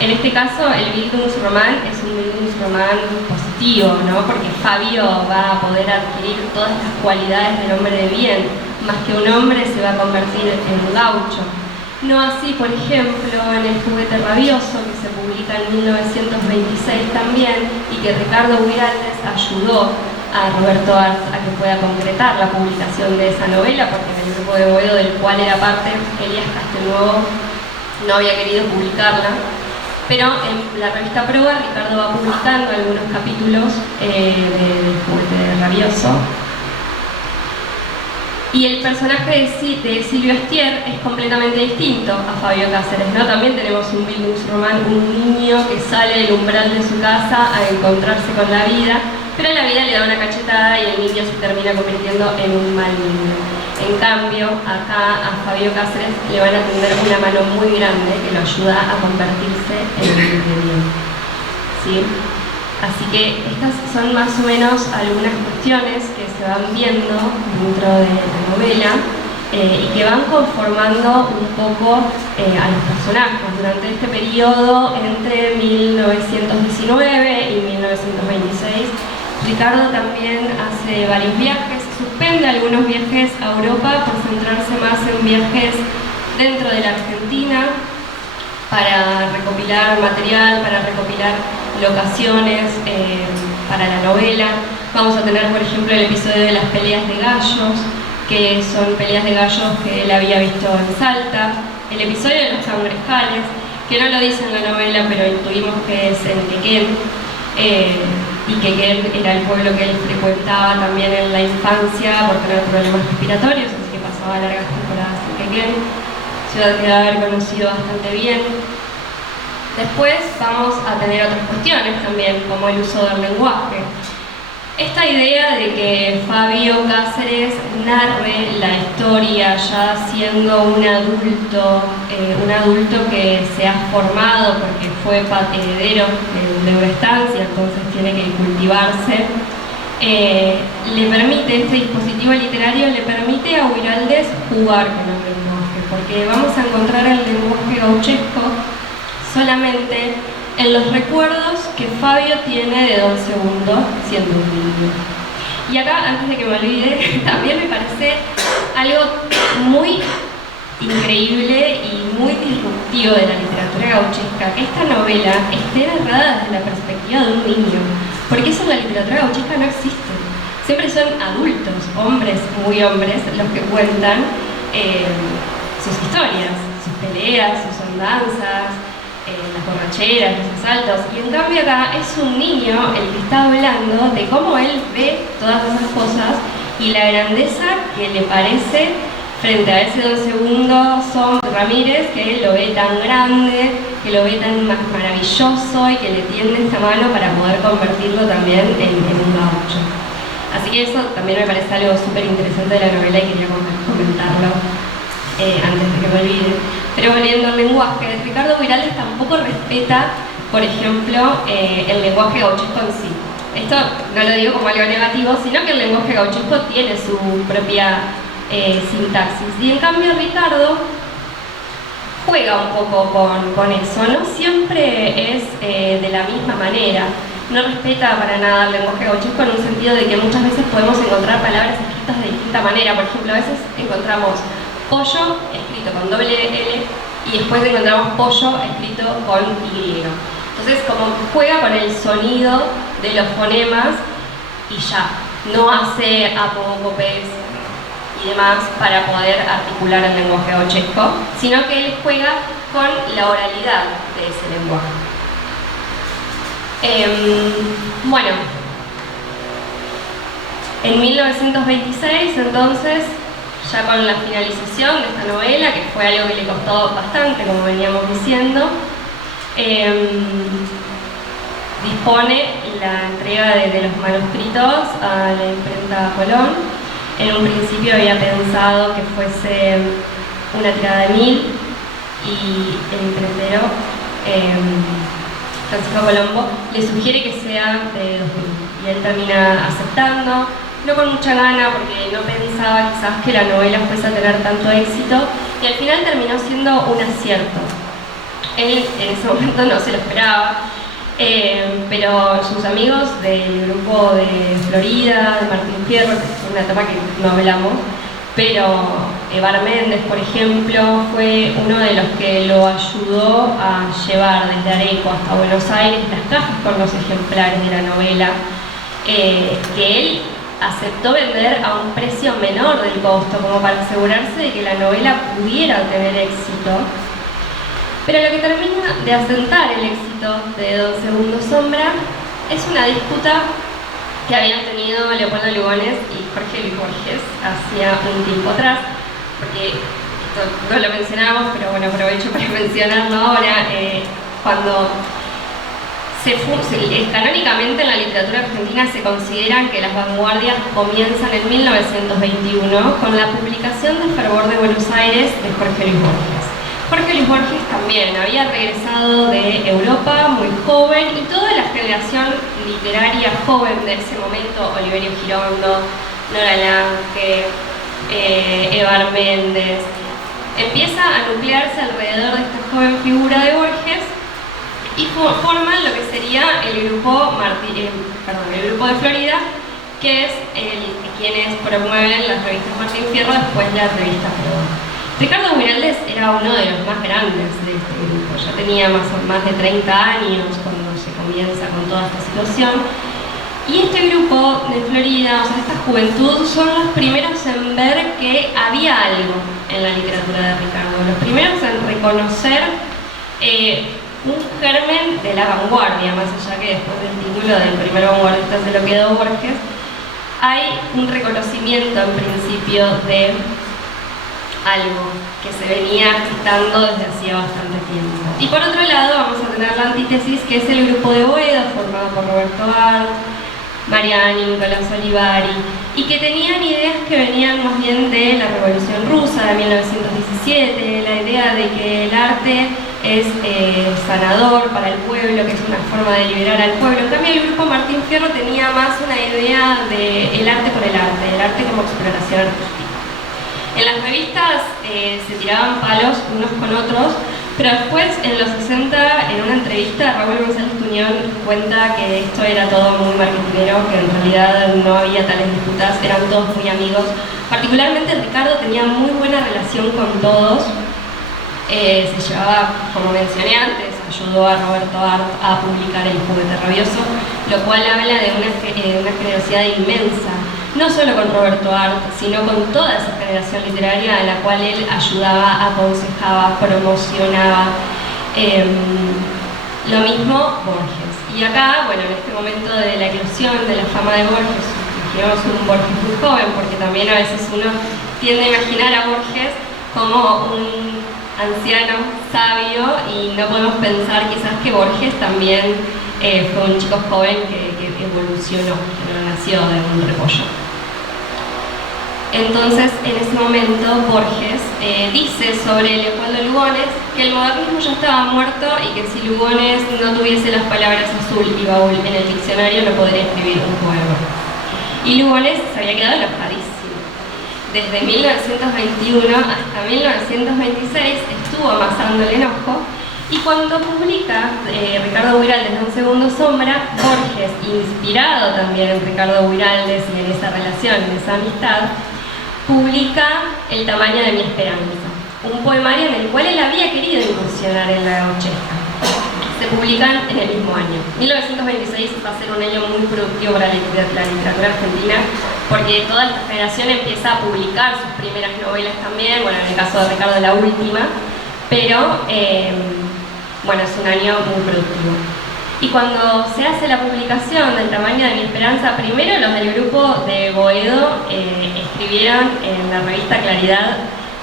En este caso, el Bildungsroman es un Bildungsroman positivo, ¿no? Porque Fabio va a poder adquirir todas las cualidades del hombre de bien, más que un hombre se va a convertir en un gaucho. No así, por ejemplo, en El juguete rabioso, que se publica en 1926 también, y que Ricardo Guiraldes ayudó a Roberto Arlt a que pueda concretar la publicación de esa novela, porque en el grupo de Boedo, del cual era parte, Elías Castelnuovo no había querido publicarla. Pero en la revista Proa, Ricardo va publicando algunos capítulos del juguete rabioso. Y el personaje de Silvio Estier es completamente distinto a Fabio Cáceres, ¿no? También tenemos un Bildungsroman, un niño que sale del umbral de su casa a encontrarse con la vida, pero la vida le da una cachetada y el niño se termina convirtiendo en un mal niño. En cambio, acá a Fabio Cáceres le van a tender una mano muy grande que lo ayuda a convertirse en un niño bien. ¿Sí? Así que estas son más o menos algunas cuestiones que se van viendo dentro de la novela y que van conformando un poco a los personajes. Durante este periodo, entre 1919 y 1926, Ricardo también hace varios viajes, suspende algunos viajes a Europa por centrarse más en viajes dentro de la Argentina, para recopilar material, para recopilar locaciones para la novela. Vamos a tener, por ejemplo, el episodio de las peleas de gallos, que son peleas de gallos que él había visto en Salta. El episodio de los cangrejales, que no lo dice en la novela, pero intuimos que es en Quequén, y Quequén era el pueblo que él frecuentaba también en la infancia por tener problemas respiratorios, así que pasaba largas temporadas en Quequén, ciudad que debe haber conocido bastante bien. Después vamos a tener otras cuestiones también, como el uso del lenguaje. Esta idea de que Fabio Cáceres narre la historia ya siendo un adulto que se ha formado porque fue heredero de una estancia, entonces tiene que cultivarse, le permite, este dispositivo literario le permite a Huiraldes jugar con el lenguaje, porque vamos a encontrar el lenguaje gauchesco solamente en los recuerdos que Fabio tiene de Don Segundo siendo un niño. Y acá, antes de que me olvide, también me parece algo muy increíble y muy disruptivo de la literatura gauchesca, que esta novela esté narrada desde la perspectiva de un niño, porque eso en la literatura gauchesca no existe. Siempre son adultos, hombres, muy hombres, los que cuentan sus historias, sus peleas, sus andanzas, las borracheras, los asaltos, y en cambio acá es un niño el que está hablando de cómo él ve todas esas cosas y la grandeza que le parece frente a ese Don Segundo Ramírez, que lo ve tan grande, que lo ve tan maravilloso y que le tiende esta mano para poder convertirlo también en un gaucho. Así que eso también me parece algo súper interesante de la novela y quería comentarlo antes de que me olvide. Pero volviendo al lenguaje, Ricardo Huiraldes tampoco respeta, por ejemplo, el lenguaje gauchesco en sí. Esto no lo digo como algo negativo, sino que el lenguaje gauchesco tiene su propia sintaxis. Y en cambio Ricardo juega un poco con eso, no siempre es de la misma manera. No respeta para nada el lenguaje gauchesco en un sentido de que muchas veces podemos encontrar palabras escritas de distinta manera. Por ejemplo, a veces encontramos pollo escrito con doble L y después encontramos pollo escrito con Y. Entonces, como juega con el sonido de los fonemas y ya, no hace apócopes y demás para poder articular el lenguaje gauchesco, sino que él juega con la oralidad de ese lenguaje. Bueno, en 1926, entonces, ya con la finalización de esta novela, que fue algo que le costó bastante, como veníamos diciendo, dispone la entrega de los manuscritos a la imprenta Colón. En un principio había pensado que fuese una tirada de 1000 y el imprentero, Francisco Colombo, le sugiere que sea de 2000 y él termina aceptando. No con mucha gana, porque no pensaba quizás que la novela fuese a tener tanto éxito, y al final terminó siendo un acierto. Él en ese momento no se lo esperaba, pero sus amigos del grupo de Florida, de Martín Fierro, que es una etapa que no hablamos, pero Evar Méndez, por ejemplo, fue uno de los que lo ayudó a llevar desde Areco hasta Buenos Aires las cajas con los ejemplares de la novela, que él aceptó vender a un precio menor del costo, como para asegurarse de que la novela pudiera tener éxito. Pero lo que termina de asentar el éxito de Don Segundo Sombra es una disputa que habían tenido Leopoldo Lugones y Jorge Luis Borges hacía un tiempo atrás, porque esto no lo mencionamos, pero bueno, aprovecho para mencionarlo ahora. Cuando canónicamente en la literatura argentina se considera que las vanguardias comienzan en 1921 con la publicación de Fervor de Buenos Aires de Jorge Luis Borges. Jorge Luis Borges también había regresado de Europa muy joven, y toda la generación literaria joven de ese momento, Oliverio Girondo, Nora Lange, Evar Méndez, empieza a nuclearse alrededor de esta joven figura de Borges y forman lo que sería el grupo de Florida, que es quienes promueven las revistas Martín Fierro, después la revista Flor. Ricardo Guiraldes era uno de los más grandes de este grupo, ya tenía más de 30 años cuando se comienza con toda esta situación. Y este grupo de Florida, o sea, esta juventud, son los primeros en ver que había algo en la literatura de Ricardo, los primeros en reconocer un germen de la vanguardia, más allá que después del título del primer vanguardista se lo quedó Borges, hay un reconocimiento en principio de algo que se venía agitando desde hacía bastante tiempo. Y por otro lado vamos a tener la antítesis, que es el grupo de Boedo, formado por Roberto Arlt, Mariani, Nicolás Olivari, y que tenían ideas que venían más bien de la Revolución Rusa de 1917, la idea de que el arte es sanador para el pueblo, que es una forma de liberar al pueblo. En cambio, el grupo Martín Fierro tenía más una idea de el arte por el arte como exploración artística. En las revistas se tiraban palos unos con otros, pero después, en los 60, en una entrevista, Raúl González Tuñón cuenta que esto era todo muy marketinero, que en realidad no había tales disputas, eran todos muy amigos. Particularmente Ricardo tenía muy buena relación con todos, se llevaba, como mencioné antes, ayudó a Roberto Arlt a publicar El juguete rabioso, lo cual habla de una generosidad inmensa, no solo con Roberto Arlt, sino con toda esa generación literaria a la cual él ayudaba, aconsejaba, promocionaba. Lo mismo Borges. Y acá, bueno, en este momento de la eclosión de la fama de Borges, imaginamos un Borges muy joven, porque también a veces uno tiende a imaginar a Borges como un anciano, sabio, y no podemos pensar quizás que Borges también fue un chico joven que evolucionó, que no nació de un repollo. Entonces, en ese momento, Borges dice sobre Leopoldo Lugones que el modernismo ya estaba muerto y que si Lugones no tuviese las palabras azul y baúl en el diccionario no podría escribir un poema. Y Lugones se había quedado enojadísimo. Desde 1921 hasta 1926 estuvo amasando el enojo, y cuando publica Ricardo Guiraldes de Un segundo sombra, Borges, inspirado también en Ricardo Guiraldes y en esa relación, en esa amistad, publica El tamaño de mi esperanza, un poemario en el cual él había querido incursionar en la gauchesca. Se publican en el mismo año. 1926 va a ser un año muy productivo para la literatura argentina, porque toda esta generación empieza a publicar sus primeras novelas también, bueno, en el caso de Ricardo la última, pero bueno, es un año muy productivo. Y cuando se hace la publicación del tamaño de mi esperanza, primero los del grupo de Boedo escribieron en la revista Claridad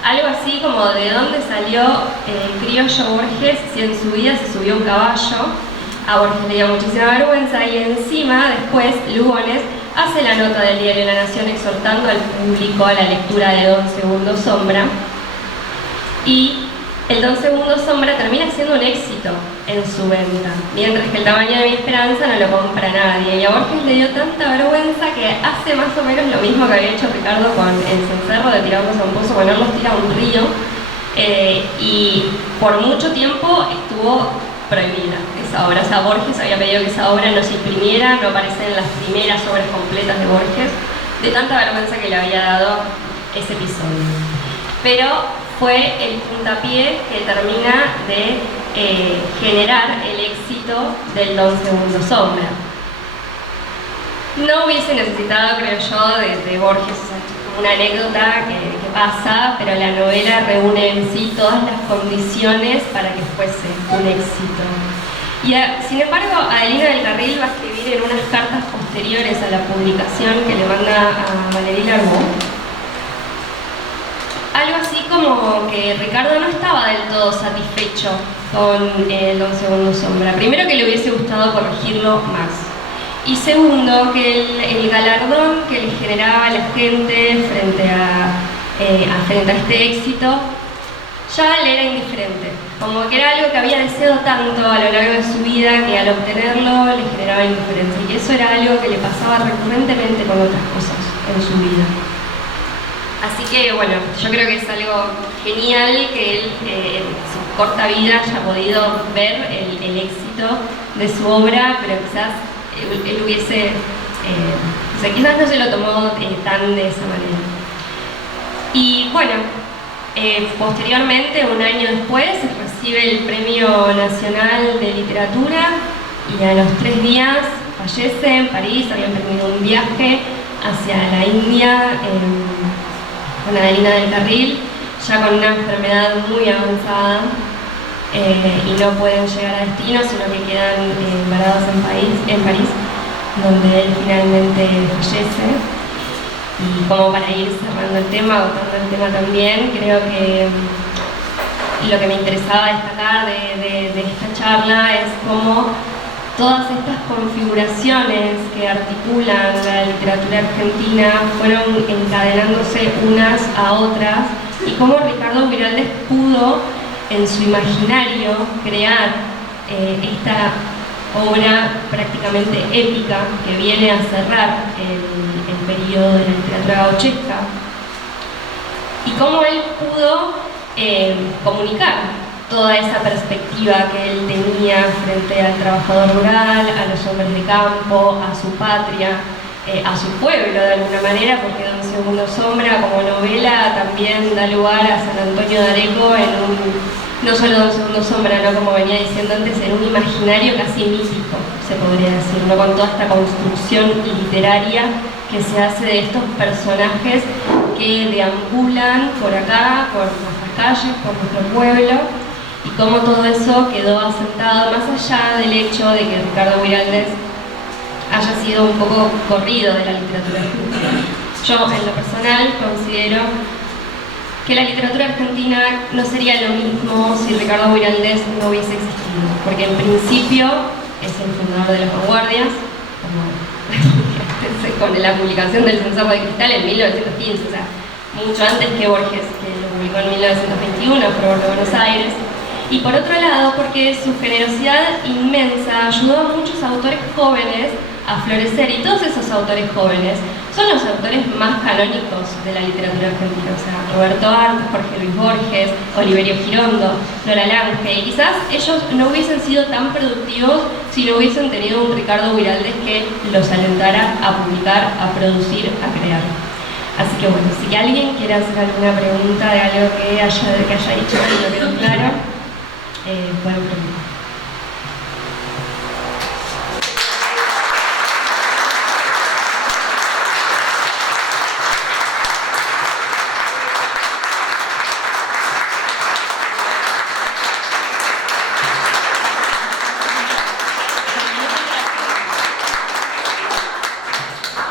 algo así como de dónde salió el criollo Borges si en su vida se subió un caballo. A Borges le dio muchísima vergüenza, y encima después Lugones hace la nota del diario La Nación exhortando al público a la lectura de Don Segundo Sombra, y el Don Segundo Sombra termina siendo un éxito en su venta, mientras que El tamaño de mi esperanza no lo compra nadie. Y a Borges le dio tanta vergüenza que hace más o menos lo mismo que había hecho Ricardo con El cencerro de Tirarlos a un pozo, ponerlos tira a un río, y por mucho tiempo estuvo prohibida esa obra. O sea, Borges había pedido que esa obra no se imprimiera, no aparece en las primeras obras completas de Borges, de tanta vergüenza que le había dado ese episodio. Pero fue el puntapié que termina de generar el éxito del Don Segundo Sombra. No hubiese necesitado, creo yo, de Borges, o sea, como una anécdota que pasa, pero la novela reúne en sí todas las condiciones para que fuese un éxito. Y sin embargo, Adelina del Carril va a escribir en unas cartas posteriores a la publicación que le manda a Valery Larbaud algo así como que Ricardo no estaba del todo satisfecho con el Don Segundo Sombra. Primero, que le hubiese gustado corregirlo más. Y segundo, que el galardón que le generaba a la gente frente a este éxito ya le era indiferente. Como que era algo que había deseado tanto a lo largo de su vida que al obtenerlo le generaba indiferencia. Y eso era algo que le pasaba recurrentemente con otras cosas en su vida. Así que bueno, yo creo que es algo genial que él en su corta vida haya podido ver el éxito de su obra, pero quizás él hubiese, o sea, quizás no se lo tomó tan de esa manera. Y bueno, Posteriormente, un año después, recibe el Premio Nacional de Literatura y a los 3 días fallece en París. Había emprendido un viaje hacia la India con Adelina del Carril, ya con una enfermedad muy avanzada, y no pueden llegar a destino, sino que quedan varados en París, donde él finalmente fallece. Y como para ir cerrando el tema, agotando el tema también, creo que lo que me interesaba destacar de esta charla es cómo todas estas configuraciones que articulan la literatura argentina fueron encadenándose unas a otras, y cómo Ricardo Guiraldes pudo en su imaginario crear esta obra prácticamente épica que viene a cerrar el periodo de la literatura gauchesca, y cómo él pudo comunicar toda esa perspectiva que él tenía frente al trabajador rural, a los hombres de campo, a su patria, a su pueblo de alguna manera, porque Don Segundo Sombra como novela también da lugar a San Antonio de Areco no solo Don Segundo Sombra, ¿no? Como venía diciendo antes, en un imaginario casi mítico, se podría decir, ¿no? Con toda esta construcción literaria que se hace de estos personajes que deambulan por acá, por nuestras calles, por nuestro pueblo, y cómo todo eso quedó asentado, más allá del hecho de que Ricardo Guiraldes haya sido un poco corrido de la literatura argentina. Yo, en lo personal, considero que la literatura argentina no sería lo mismo si Ricardo Guiraldes no hubiese existido, porque en principio es el fundador de las vanguardias, con la publicación del Cencerro de Cristal en 1915, o sea, mucho antes que Borges, que lo publicó en 1921, por de Buenos Aires. Y por otro lado, porque su generosidad inmensa ayudó a muchos autores jóvenes a florecer, y todos esos autores jóvenes son los autores más canónicos de la literatura argentina, o sea, Roberto Arlt, Jorge Luis Borges, Oliverio Girondo, Nora Lange, y quizás ellos no hubiesen sido tan productivos si no hubiesen tenido un Ricardo Guiraldes que los alentara a publicar, a producir, a crear. Así que bueno, si alguien quiere hacer alguna pregunta de algo que haya dicho y no quedó claro, pueden preguntar.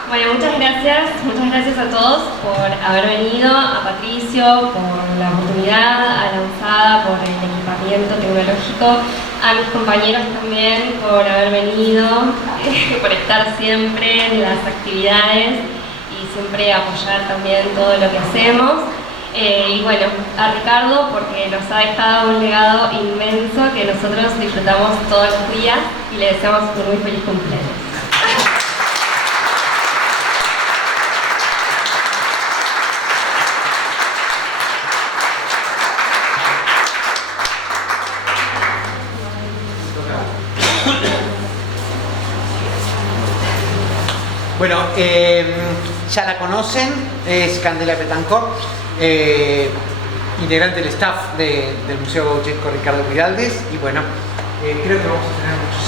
Bueno, muchas gracias a todos por haber venido, a Patricio por la oportunidad, a Lanzada por el equipamiento tecnológico, a mis compañeros también por haber venido, por estar siempre en las actividades y siempre apoyar también todo lo que hacemos. Y bueno, a Ricardo porque nos ha dejado un legado inmenso que nosotros disfrutamos todos los días, y le deseamos un muy feliz cumpleaños. Bueno, ya la conocen, es Candela Betancourt, integrante del staff del Museo Gauchesco Ricardo Guiraldes, y bueno, creo que vamos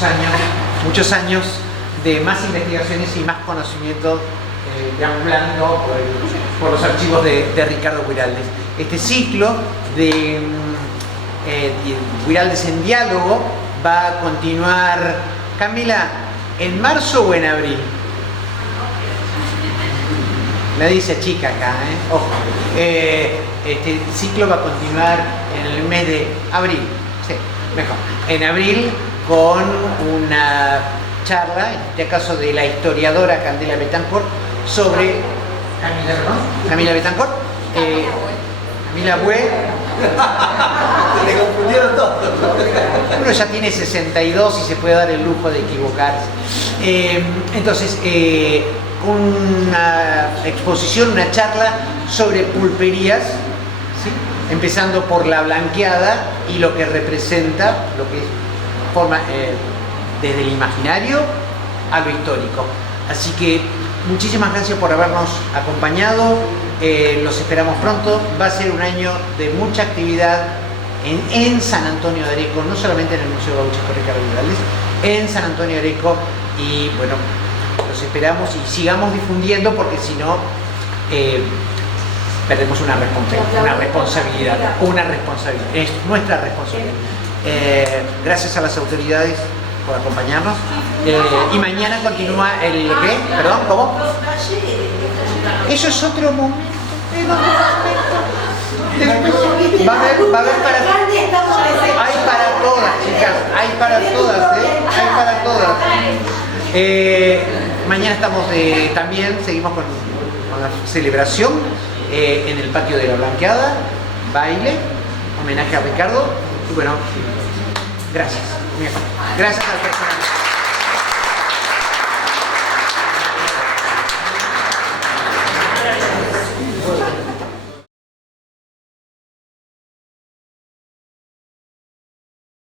a tener muchos años de más investigaciones y más conocimiento deambulando por los archivos de Ricardo Guiraldes. Este ciclo de Guiraldes en diálogo va a continuar, Camila, ¿en marzo o en abril? Nadie se achica acá, ojo. Este ciclo va a continuar en el mes de abril, sí, mejor. En abril, con una charla, en este caso de la historiadora Candela Betancourt, sobre Camila Betancourt, Camila Bue. Le confundieron todo. Uno ya tiene 62 y se puede dar el lujo de equivocarse. Entonces, una exposición, una charla sobre pulperías, ¿sí? Empezando por la blanqueada y lo que representa, lo que forma desde el imaginario a lo histórico. Así que muchísimas gracias por habernos acompañado. los esperamos pronto. Va a ser un año de mucha actividad en San Antonio de Areco, no solamente en el Museo Gauchesco Ricardo Vidales, en San Antonio de Areco, y bueno, los esperamos y sigamos difundiendo, porque si no perdemos una responsabilidad, es nuestra responsabilidad. Gracias a las autoridades por acompañarnos, y mañana continúa el ¿qué? Perdón, ¿cómo? Eso es otro momento. Va a haber para... Hay para todas, chicas, hay para todas, hay para todas. Mañana estamos también, seguimos con la celebración en el patio de la Blanqueada, baile, homenaje a Ricardo, y bueno, gracias al personal.